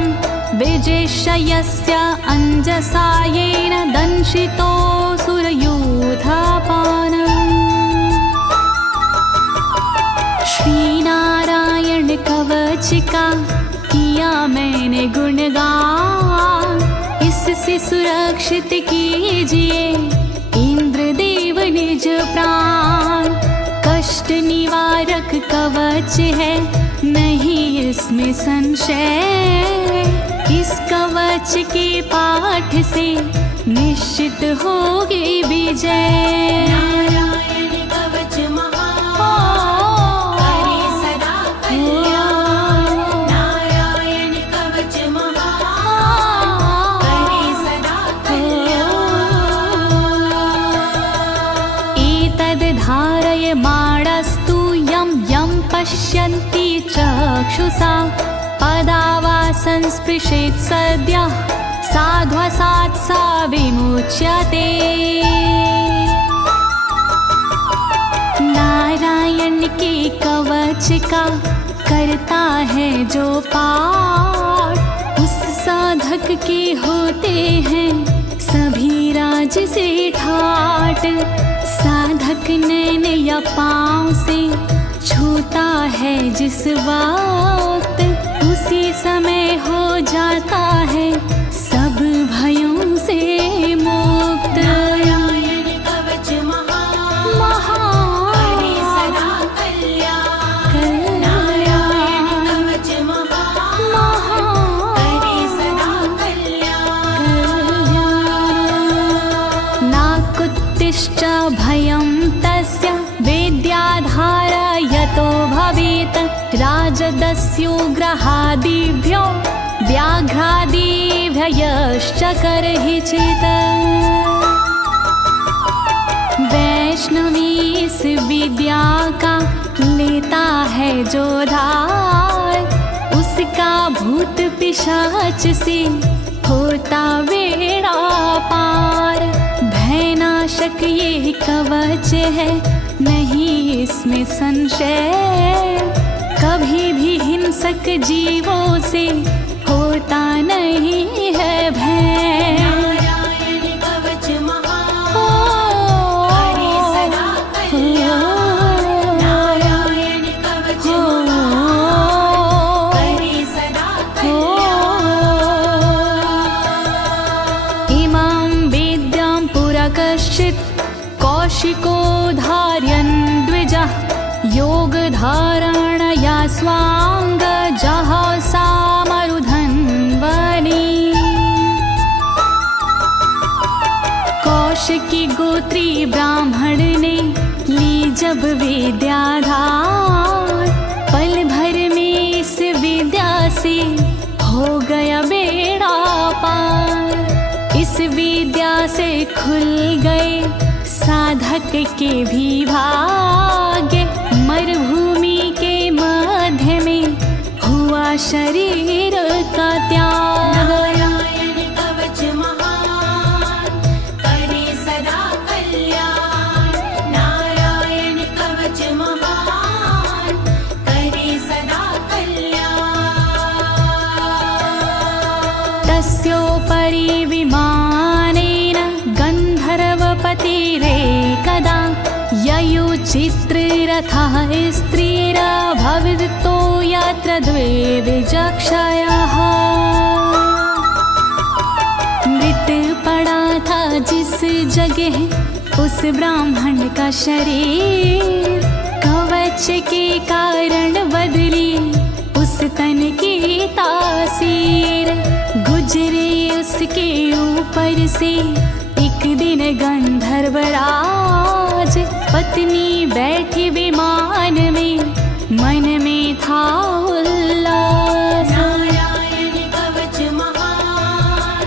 विजेशयस्य अंजसा येन दंशितोऽसुरयूथपानम्। श्रीनारायण कवच का किया मैंने गुणगान, इससे सुरक्षित कीजिए इंद्रदेव निज प्राण। कष्ट निवारक कवच है, नहीं इसमें संशय, इस कवच के पाठ से निश्चित होगी विजय। नारायण कवच महान, करे सदा कल्याण। नारायण कवच महान, करे सदा कल्याण। एतद् धारयमाणस्तु यं यं पश्यन्ति चक्षुषा, पदावा संस्पृशेत् सद्यः साध्वसात् सा विमुच्यते। नारायण के कवच का करता है जो पाठ, उस साधक के होते हैं सभी राज से ठाट। साधक नैन या पाँव से छूता है जिस वक्त, उसी समय हो जाता है सब भयों से मुक्त। मत्स्योग्रहादिभ्यो व्याघ्रादिभ्यश्च करहिचित्। वैष्णवी इस विद्या का लेता है जो धार, उसका भूत पिशाच से होता बेड़ा पार। भयनाशक ये कवच है, नहीं इसमें संशय, कभी भी हिंसक जीवों से होता नहीं है भय। नारायण कवच महान, करे सदा कल्याण। नारायण कवच महान, करे सदा कल्याण। इमां विद्यां पुरा कश्चित् कौशिको धारयन् द्विजः, योगधारणया स्वाङ्गजः सामरुधन्वने। कौशिकी गोत्री ब्राह्मण ने ली जब विद्याधार, पल भर में इस विद्या से हो गया बेड़ा पार। इस विद्या से खुल गए साधक के भी भाग्य, मरुभूमि के मध्य में हुआ शरीर का त्याग। नारायण कवच महान, करे सदा कल्याण। नारायण कवच महान, करे सदा कल्याण। तस्योपरि विमानेन गन्धर्वपतिरेकदा, ययुचित्ररथः स्त्रीरभवतो यत्र द्वे विचक्षयः। मृत पड़ा था जिस जगह उस ब्राह्मण का शरीर, कवच के कारण बदली उस तन की तासीर। गुजरे उसके ऊपर से एक दिन गंधर्वराज, पत्नी बैठी विमान में, मन में था उल्लास। नारायण कवच महान,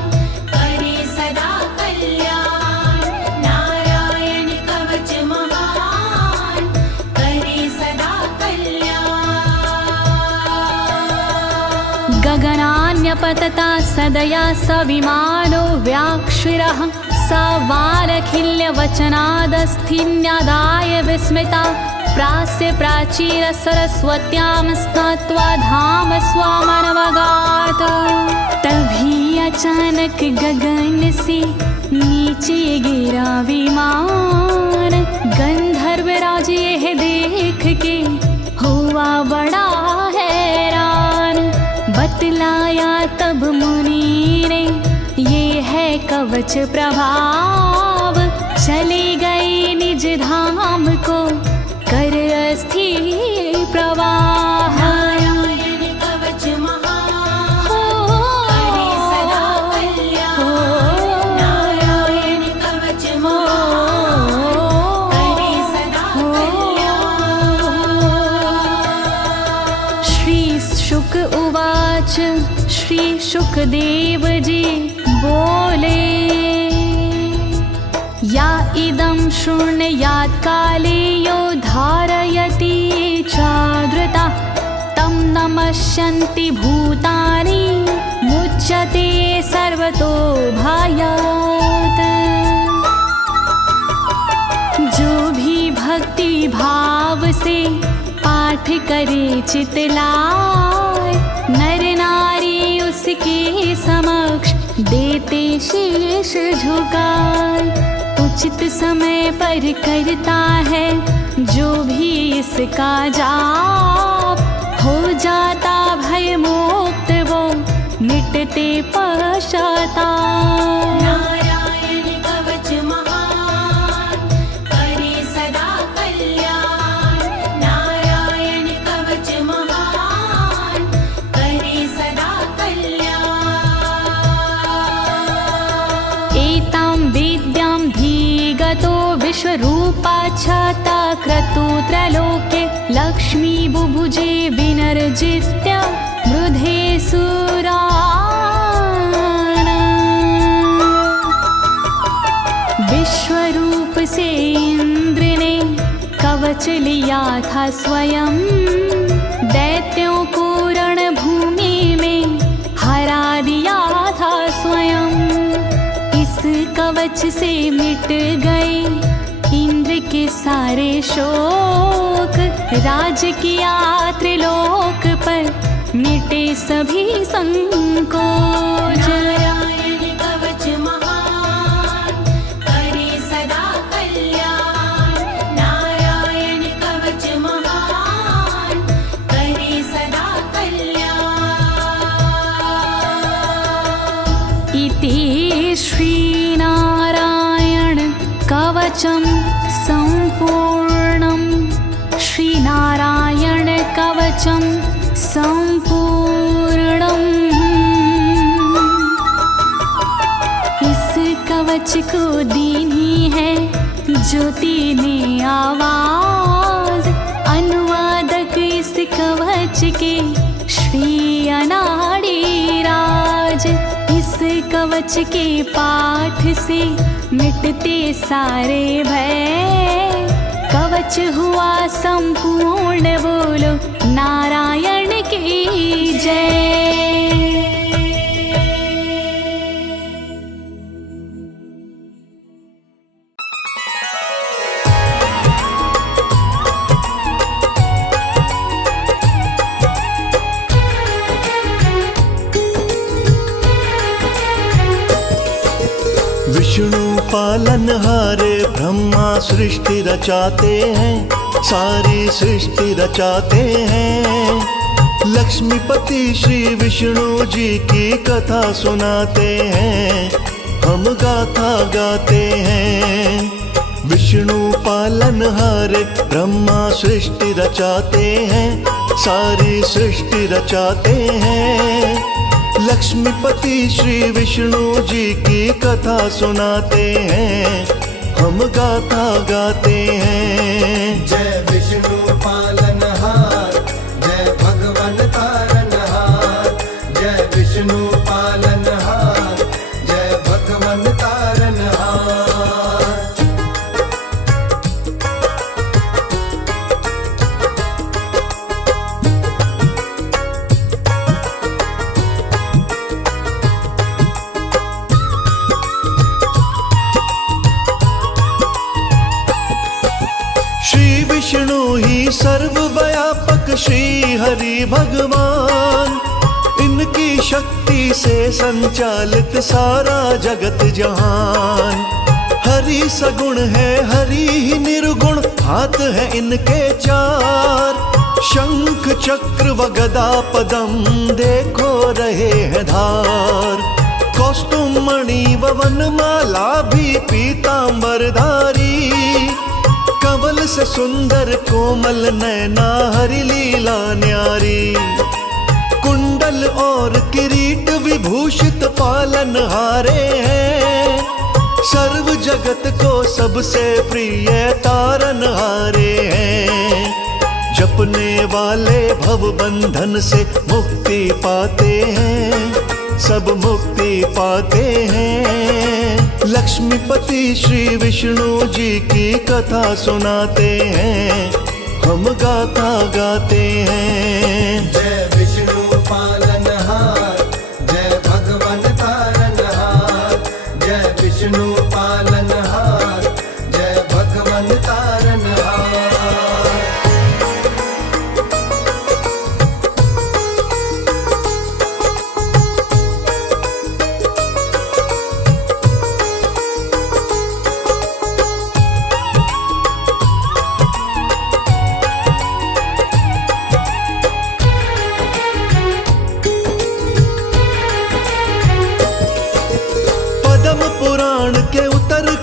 करे सदा कल्याण। नारायण कवच महान, करे सदा कल्याण। गगनान्यपतता सदया स विमानो व्याक्षिरः, स वालखिल्यवचनादस्थिन्यादाय विस्मिता, प्रास्य प्राचीर सरस्वत्यां स्नात्वा धाम स्वामनवगात। तभी अचानक गगन से नीचे गिरा विमान, गंधर्वराज यह देख के हुआ बड़ा हैरान। बतलाया तब मुनि ने ये है कवच प्रभाव, चले गए निज धाम को कर अस्थिर प्रवाह। नारायण कवच महान, करे सदा कल्याण। नारायण कवच महान, करे सदा कल्याण। श्री शुक उवाच, श्री शुकदेव जी बोले, या इदं शृणुयात् काले यो धारयति चादृता, तं नमस्यन्ति भूतानि मुच्यते सर्वतो भयात्। जो भी भक्ति भाव से पाठ करे चितलाए, नर नारी उसके समक्ष देते शीश झुकाए। उचित समय पर करता है जो भी इसका जाप, हो जाता भय मुक्त वो मिटते पश्चाताप। नारायण कवच महान, करे सदा कल्याण। नारायण कवच महान, करे सदा कल्याण। एतां विद्यां धीगतो विश्वरूपाच्छता क्रतु त्रैलोक्ये, लक्ष्मी बुभुजे विनर्जित्य मृधे सुरान्। विश्वरूप से इंद्र ने कवच लिया था स्वयं, दैत्यों को रणभूमि में हरा दिया था स्वयं। इस कवच से मिट गए इंद्र के सारे शोक, राज किया त्रिलोक पर मिटे सभी संकोच। नारायण कवच महान करे सदा कल्याण। नारायण कवच महान करे सदा कल्याण। इति श्रीनारायण कवचं सम्पूर्णं। श्रीनारायण कवचं सम्पूर्णम्। इस कवच को दीनी है ज्योति ने आवाज, अनुवादक इस कवच के श्री अनाड़ी राज। इस कवच के पाठ से मिटते सारे भय, कवच हुआ संपूर्ण। बोलो नारायण की जय। विष्णु पालनहारे ब्रह्मा सृष्टि रचाते हैं, सारी सृष्टि रचाते हैं। लक्ष्मीपति श्री विष्णु जी की कथा सुनाते हैं, हम गाथा गाते हैं। विष्णु पालनहारे ब्रह्मा सृष्टि रचाते हैं, सारी सृष्टि रचाते हैं। लक्ष्मीपति श्री विष्णु जी की कथा सुनाते हैं, हम गाथा गाते हैं। जय विष्णु पालनहार, जय भगवन तारनहार। जय विष्णु पालनहार, जय भगवन तारनहार। श्री विष्णु ही सर्वव्यापक श्री हरि भगवान, इनकी शक्ति से संचालित सारा जगत जहान। हरि सगुण है हरि ही निर्गुण, हाथ है इनके चार। शंख चक्र व गदा पदम देखो रहे हैं धार। कौस्तुम मणि व वनमाला भी पीतांबरधारी, कंवल से सुंदर कोमल नैना हरि लीला न्यारी। कुंडल और किरीट विभूषित पालनहारे हैं, सर्व जगत को सबसे प्रिय तारनहारे हैं। जपने वाले भव बंधन से मुक्ति पाते हैं, सब मुक्ति पाते हैं। लक्ष्मीपति श्री विष्णु जी की कथा सुनाते हैं, हम गाथा गाते हैं। जय विष्णु पालनहार, जय भगवन तारनहार। जय विष्णु पालनहार, जय भगवन तारनहार।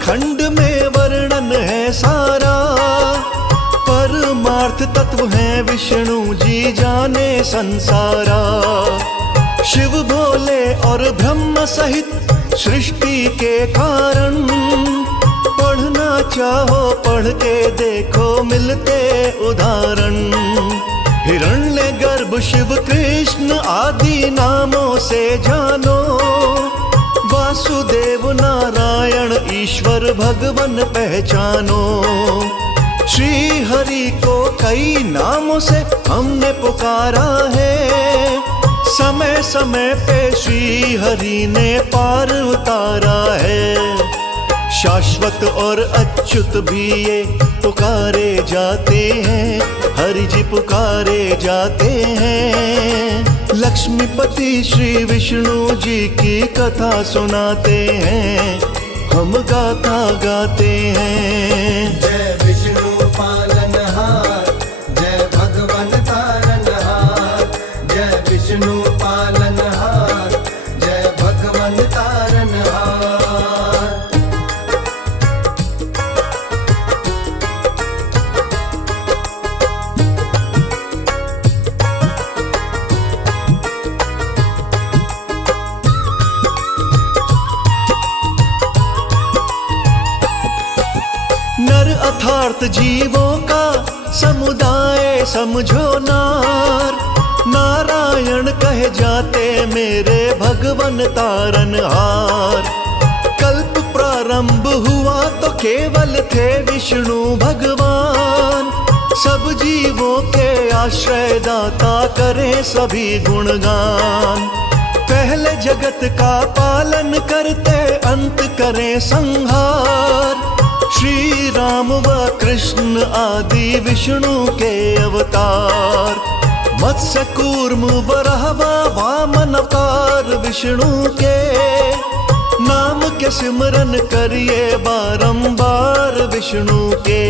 खंड में वर्णन है सारा, परमार्थ तत्व है विष्णु जी जाने संसारा। शिव भोले और ब्रह्म सहित सृष्टि के कारण, पढ़ना चाहो पढ़ के देखो मिलते उदाहरण। हिरण्यगर्भ शिव कृष्ण आदि नामों से जानो, वासुदेव नारायण ईश्वर भगवन पहचानो। श्री हरि को कई नामों से हमने पुकारा है, समय समय पे श्री हरि ने पार उतारा है। शाश्वत और अच्युत भी ये पुकारे जाते हैं, हरि जी पुकारे जाते हैं। लक्ष्मीपति श्री विष्णु जी की कथा सुनाते हैं, हम गाथा गाते हैं। जय विष्णु पालनहार, जय भगवन तारनहार। जय विष्णु पालनहार, जय भगवन तारनहार। नर अर्थात जीवों का समुदाय समझो नार, नारायण कहे जाते मेरे भगवन तारनहार। कल्प प्रारंभ हुआ तो केवल थे विष्णु भगवान, सब जीवों के आश्रय दाता करें सभी गुणगान। पहले जगत का पालन करते अंत करें संहार, श्री राम व कृष्ण आदि विष्णु के अवतार। मत्स्य कूर्म वराह व वामन अवतार विष्णु के, नाम के सिमरन करिए बारंबार विष्णु के।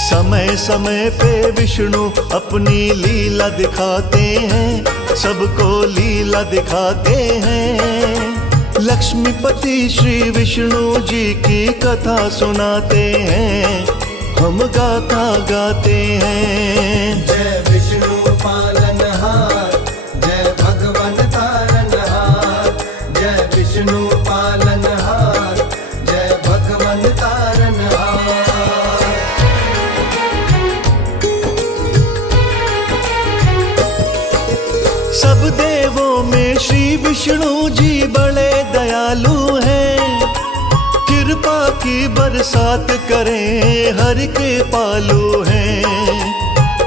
समय समय पे विष्णु अपनी लीला दिखाते हैं, सबको लीला दिखाते हैं। लक्ष्मीपति श्री विष्णु जी की कथा सुनाते हैं, हम गाथा गाते हैं। जय विष्णु पालनहार, जय भगवन तारनहार। जय विष्णु पालनहार, जय भगवन तारनहार। सब देवों में श्री विष्णु जी बड़े दयालु हैं, कृपा की बरसात करें हरि के पालू हैं।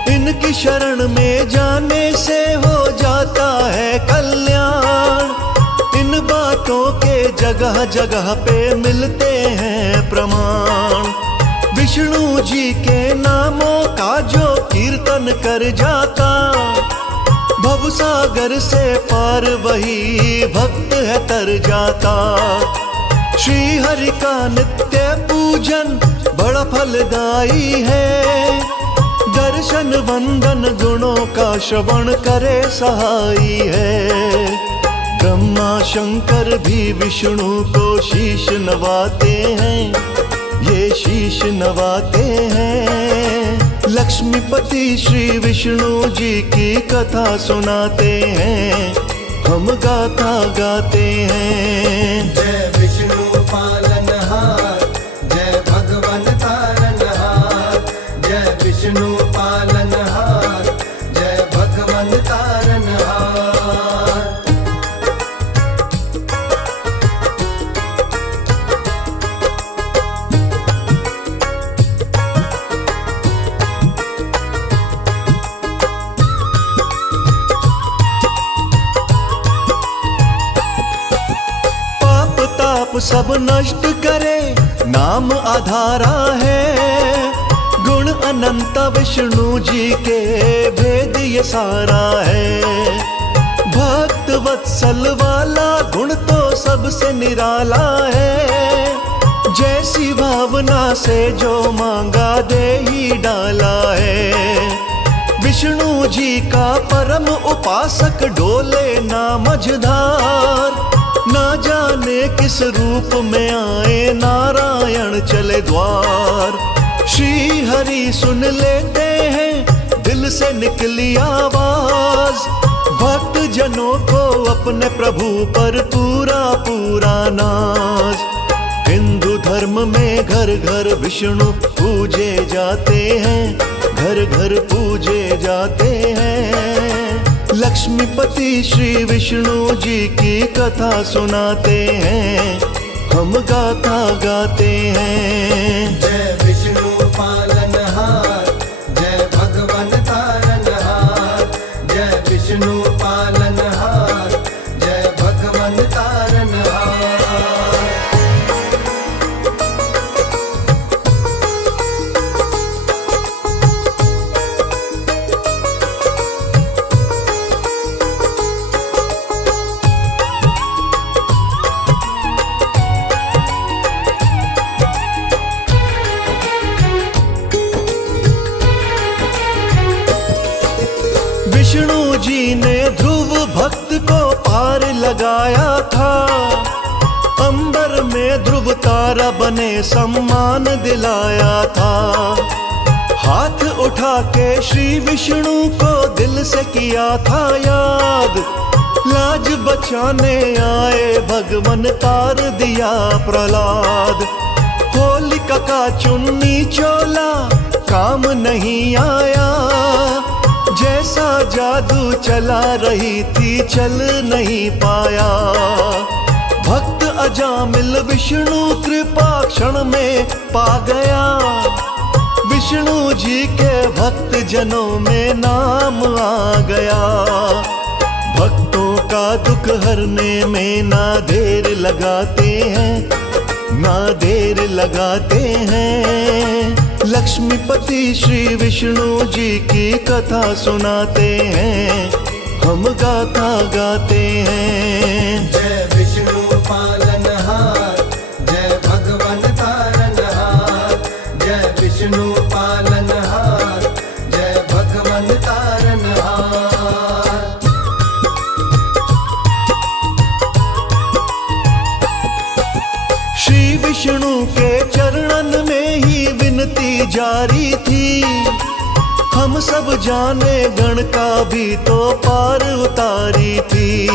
इनकी शरण में जाने से हो जाता है कल्याण, इन बातों के जगह जगह पे मिलते हैं प्रमाण। विष्णु जी के नामों का जो कीर्तन कर जाता, भवसागर से पार वही भक्त है तर जाता। श्री हरि का नित्य पूजन बड़ा फलदायी है, दर्शन वंदन गुणों का श्रवण करे सहाई है। ब्रह्मा शंकर भी विष्णु को शीश नवाते हैं, ये शीश नवाते हैं। लक्ष्मीपति श्री विष्णु जी की कथा सुनाते हैं, हम गाथा गाते हैं। जय विष्णु पालनहार, जय भगवन तारनहार। जय विष्णु पालनहार, जय भगवन तारनहार। सब नष्ट करे नाम आधारा है, गुण अनंत विष्णु जी के भेद ये सारा है। भक्त वत्सल वाला गुण तो सबसे निराला है, जैसी भावना से जो मांगा दे ही डाला है। विष्णु जी का परम उपासक डोले ना मझधार, ना जाने किस रूप में आए नारायण चले द्वार। श्री हरि सुन लेते हैं दिल से निकली आवाज, भक्त जनों को अपने प्रभु पर पूरा पूरा नाज। हिंदू धर्म में घर घर विष्णु पूजे जाते हैं, घर घर पूजे जाते हैं। लक्ष्मीपति श्री विष्णु जी की कथा सुनाते हैं, हम गाथा गाते हैं। जय विष्णु पालनहार, जय भगवन तारनहार, जय विष्णु पालनहार, जय भगवन तारनहार। विष्णु जी ने ध्रुव भक्त को पार लगाया था, अंबर में ध्रुव तारा बने सम्मान दिलाया था। हाथ उठा के श्री विष्णु को दिल से किया था याद, लाज बचाने आए भगवन तार दिया प्रहलाद। होलिका का चुन्नी चोला काम नहीं आया, जैसा जादू चला रही थी चल नहीं पाया। भक्त अजामिल विष्णु कृपा क्षण में पा गया, विष्णु जी के भक्त जनों में नाम आ गया। भक्तों का दुख हरने में ना देर लगाते हैं, ना देर लगाते हैं। लक्ष्मीपति श्री विष्णु जी की कथा सुनाते हैं, हम गाथा गाते हैं। जय विष्णु पालनहार, जय भगवन तारनहार, जय विष्णु पालनहार, जय भगवन तारनहार। श्री विष्णु के चरणन में ही विनती जारी थी, हम सब जाने गण का भी तो पार उतारी थी।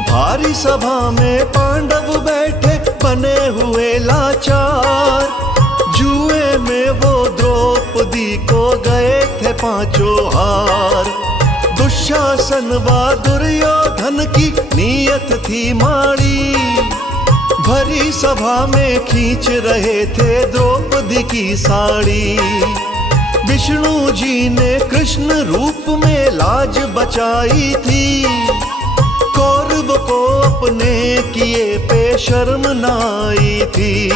भारी सभा में पांडव बैठे बने हुए लाचार, जुए में वो द्रौपदी को गए थे पांचों हार। दुशासन व दुर्योधन की नीयत थी माड़ी, भरी सभा में खींच रहे थे द्रौपदी की साड़ी। विष्णु जी ने कृष्ण रूप में लाज बचाई थी, कौरव को अपने किए पे शर्म न आई थी।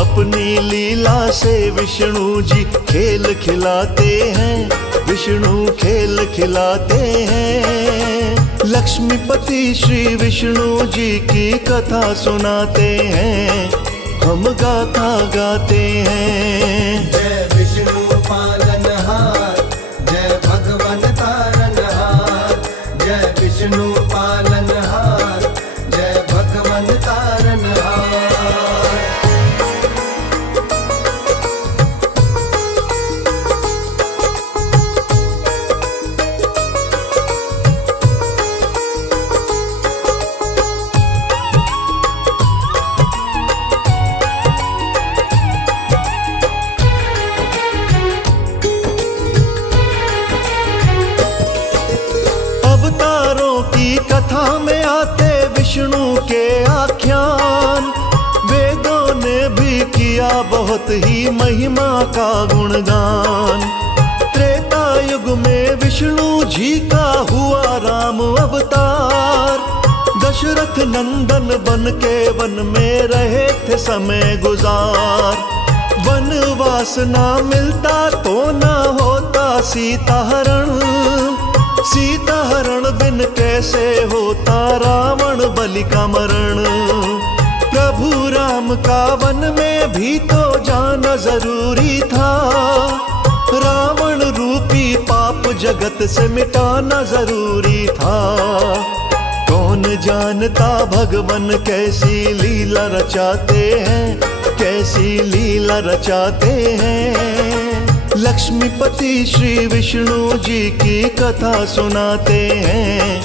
अपनी लीला से विष्णु जी खेल खिलाते हैं, विष्णु खेल खिलाते हैं। लक्ष्मीपति श्री विष्णु जी की कथा सुनाते हैं, हम गाथा गाते हैं। जय विष्णु पालनहार, जय भगवन तारनहार, जय विष्णु पालनहार, जय भगवन तारनहार। कथा में आते विष्णु के आख्यान, वेदों ने भी किया बहुत ही महिमा का गुणगान। त्रेता युग में विष्णु जी का हुआ राम अवतार, दशरथ नंदन बन के वन में रहे थे समय गुजार। वनवास ना मिलता तो ना होता सीता हरण, सीता हरण बिन कैसे होता रावण बलि का मरण। प्रभु राम का वन में भी तो जाना जरूरी था, रावण रूपी पाप जगत से मिटाना जरूरी था। कौन जानता भगवन कैसी लीला रचाते हैं, कैसी लीला रचाते हैं। लक्ष्मीपति श्री विष्णु जी की कथा सुनाते हैं,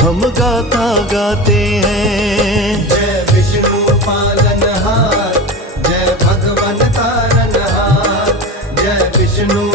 हम गाथा गाते हैं। जय विष्णु पालनहार, जय भगवन तारनहार, जय विष्णु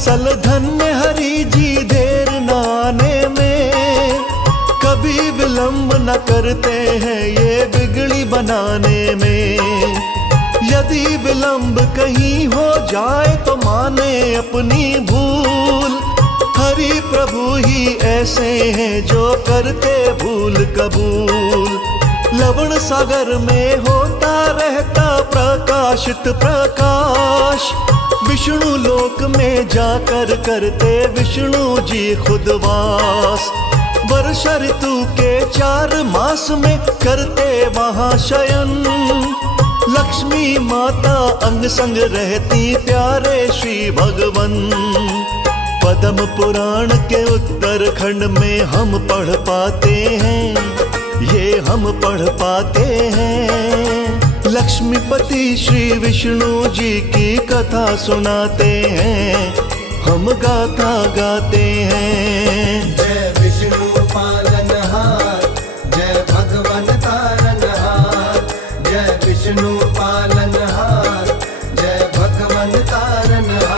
दरअसल धन्य हरि जी देर न आने में, कभी विलंब न करते हैं ये बिगड़ी बनाने में। यदि विलंब कहीं हो जाए तो माने अपनी भूल, हरि प्रभु ही ऐसे हैं जो करते भूल कबूल। लवण सागर में होता रहता प्रकाशित प्रकाश, विष्णु लोक में जाकर करते विष्णु जी खुद वास। वर्षा ऋतु के 4 मास में करते वहाँ शयन, लक्ष्मी माता अंग संग रहती प्यारे श्री भगवन। पद्म पुराण के उत्तरखंड में हम पढ़ पाते हैं, ये हम पढ़ पाते हैं। लक्ष्मीपति श्री विष्णु जी की कथा सुनाते हैं, हम गाथा गाते हैं। जय विष्णु पालनहार, जय भगवन तारनहार। जय विष्णु पालनहार, जय भगवन तारनहार।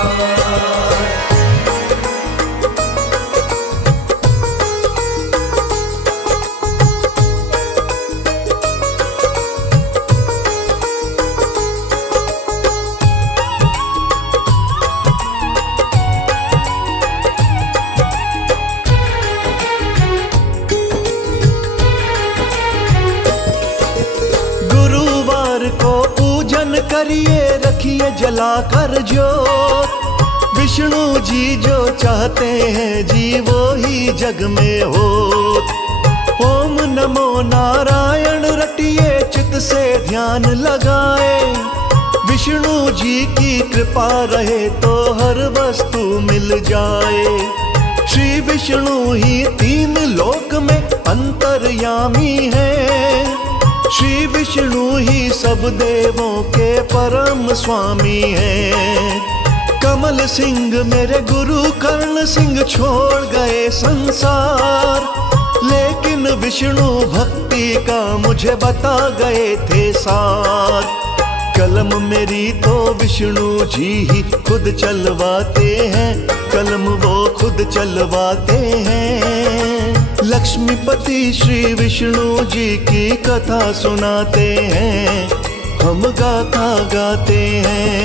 करिए रखिए जलाकर ज्योत, विष्णु जी जो चाहते हैं जी वो ही जग में हो। ओम नमो नारायण रटिए चित से ध्यान लगाए, विष्णु जी की कृपा रहे तो हर वस्तु मिल जाए। श्री विष्णु ही 3 लोक में अंतर्यामी है, श्री विष्णु ही सब देवों के परम स्वामी हैं। कमल सिंह मेरे गुरु कर्ण सिंह छोड़ गए संसार, लेकिन विष्णु भक्ति का मुझे बता गए थे सार। कलम मेरी तो विष्णु जी ही खुद चलवाते हैं, कलम वो खुद चलवाते हैं। लक्ष्मीपति श्री विष्णु जी की कथा सुनाते हैं, हम गाथा गाते हैं।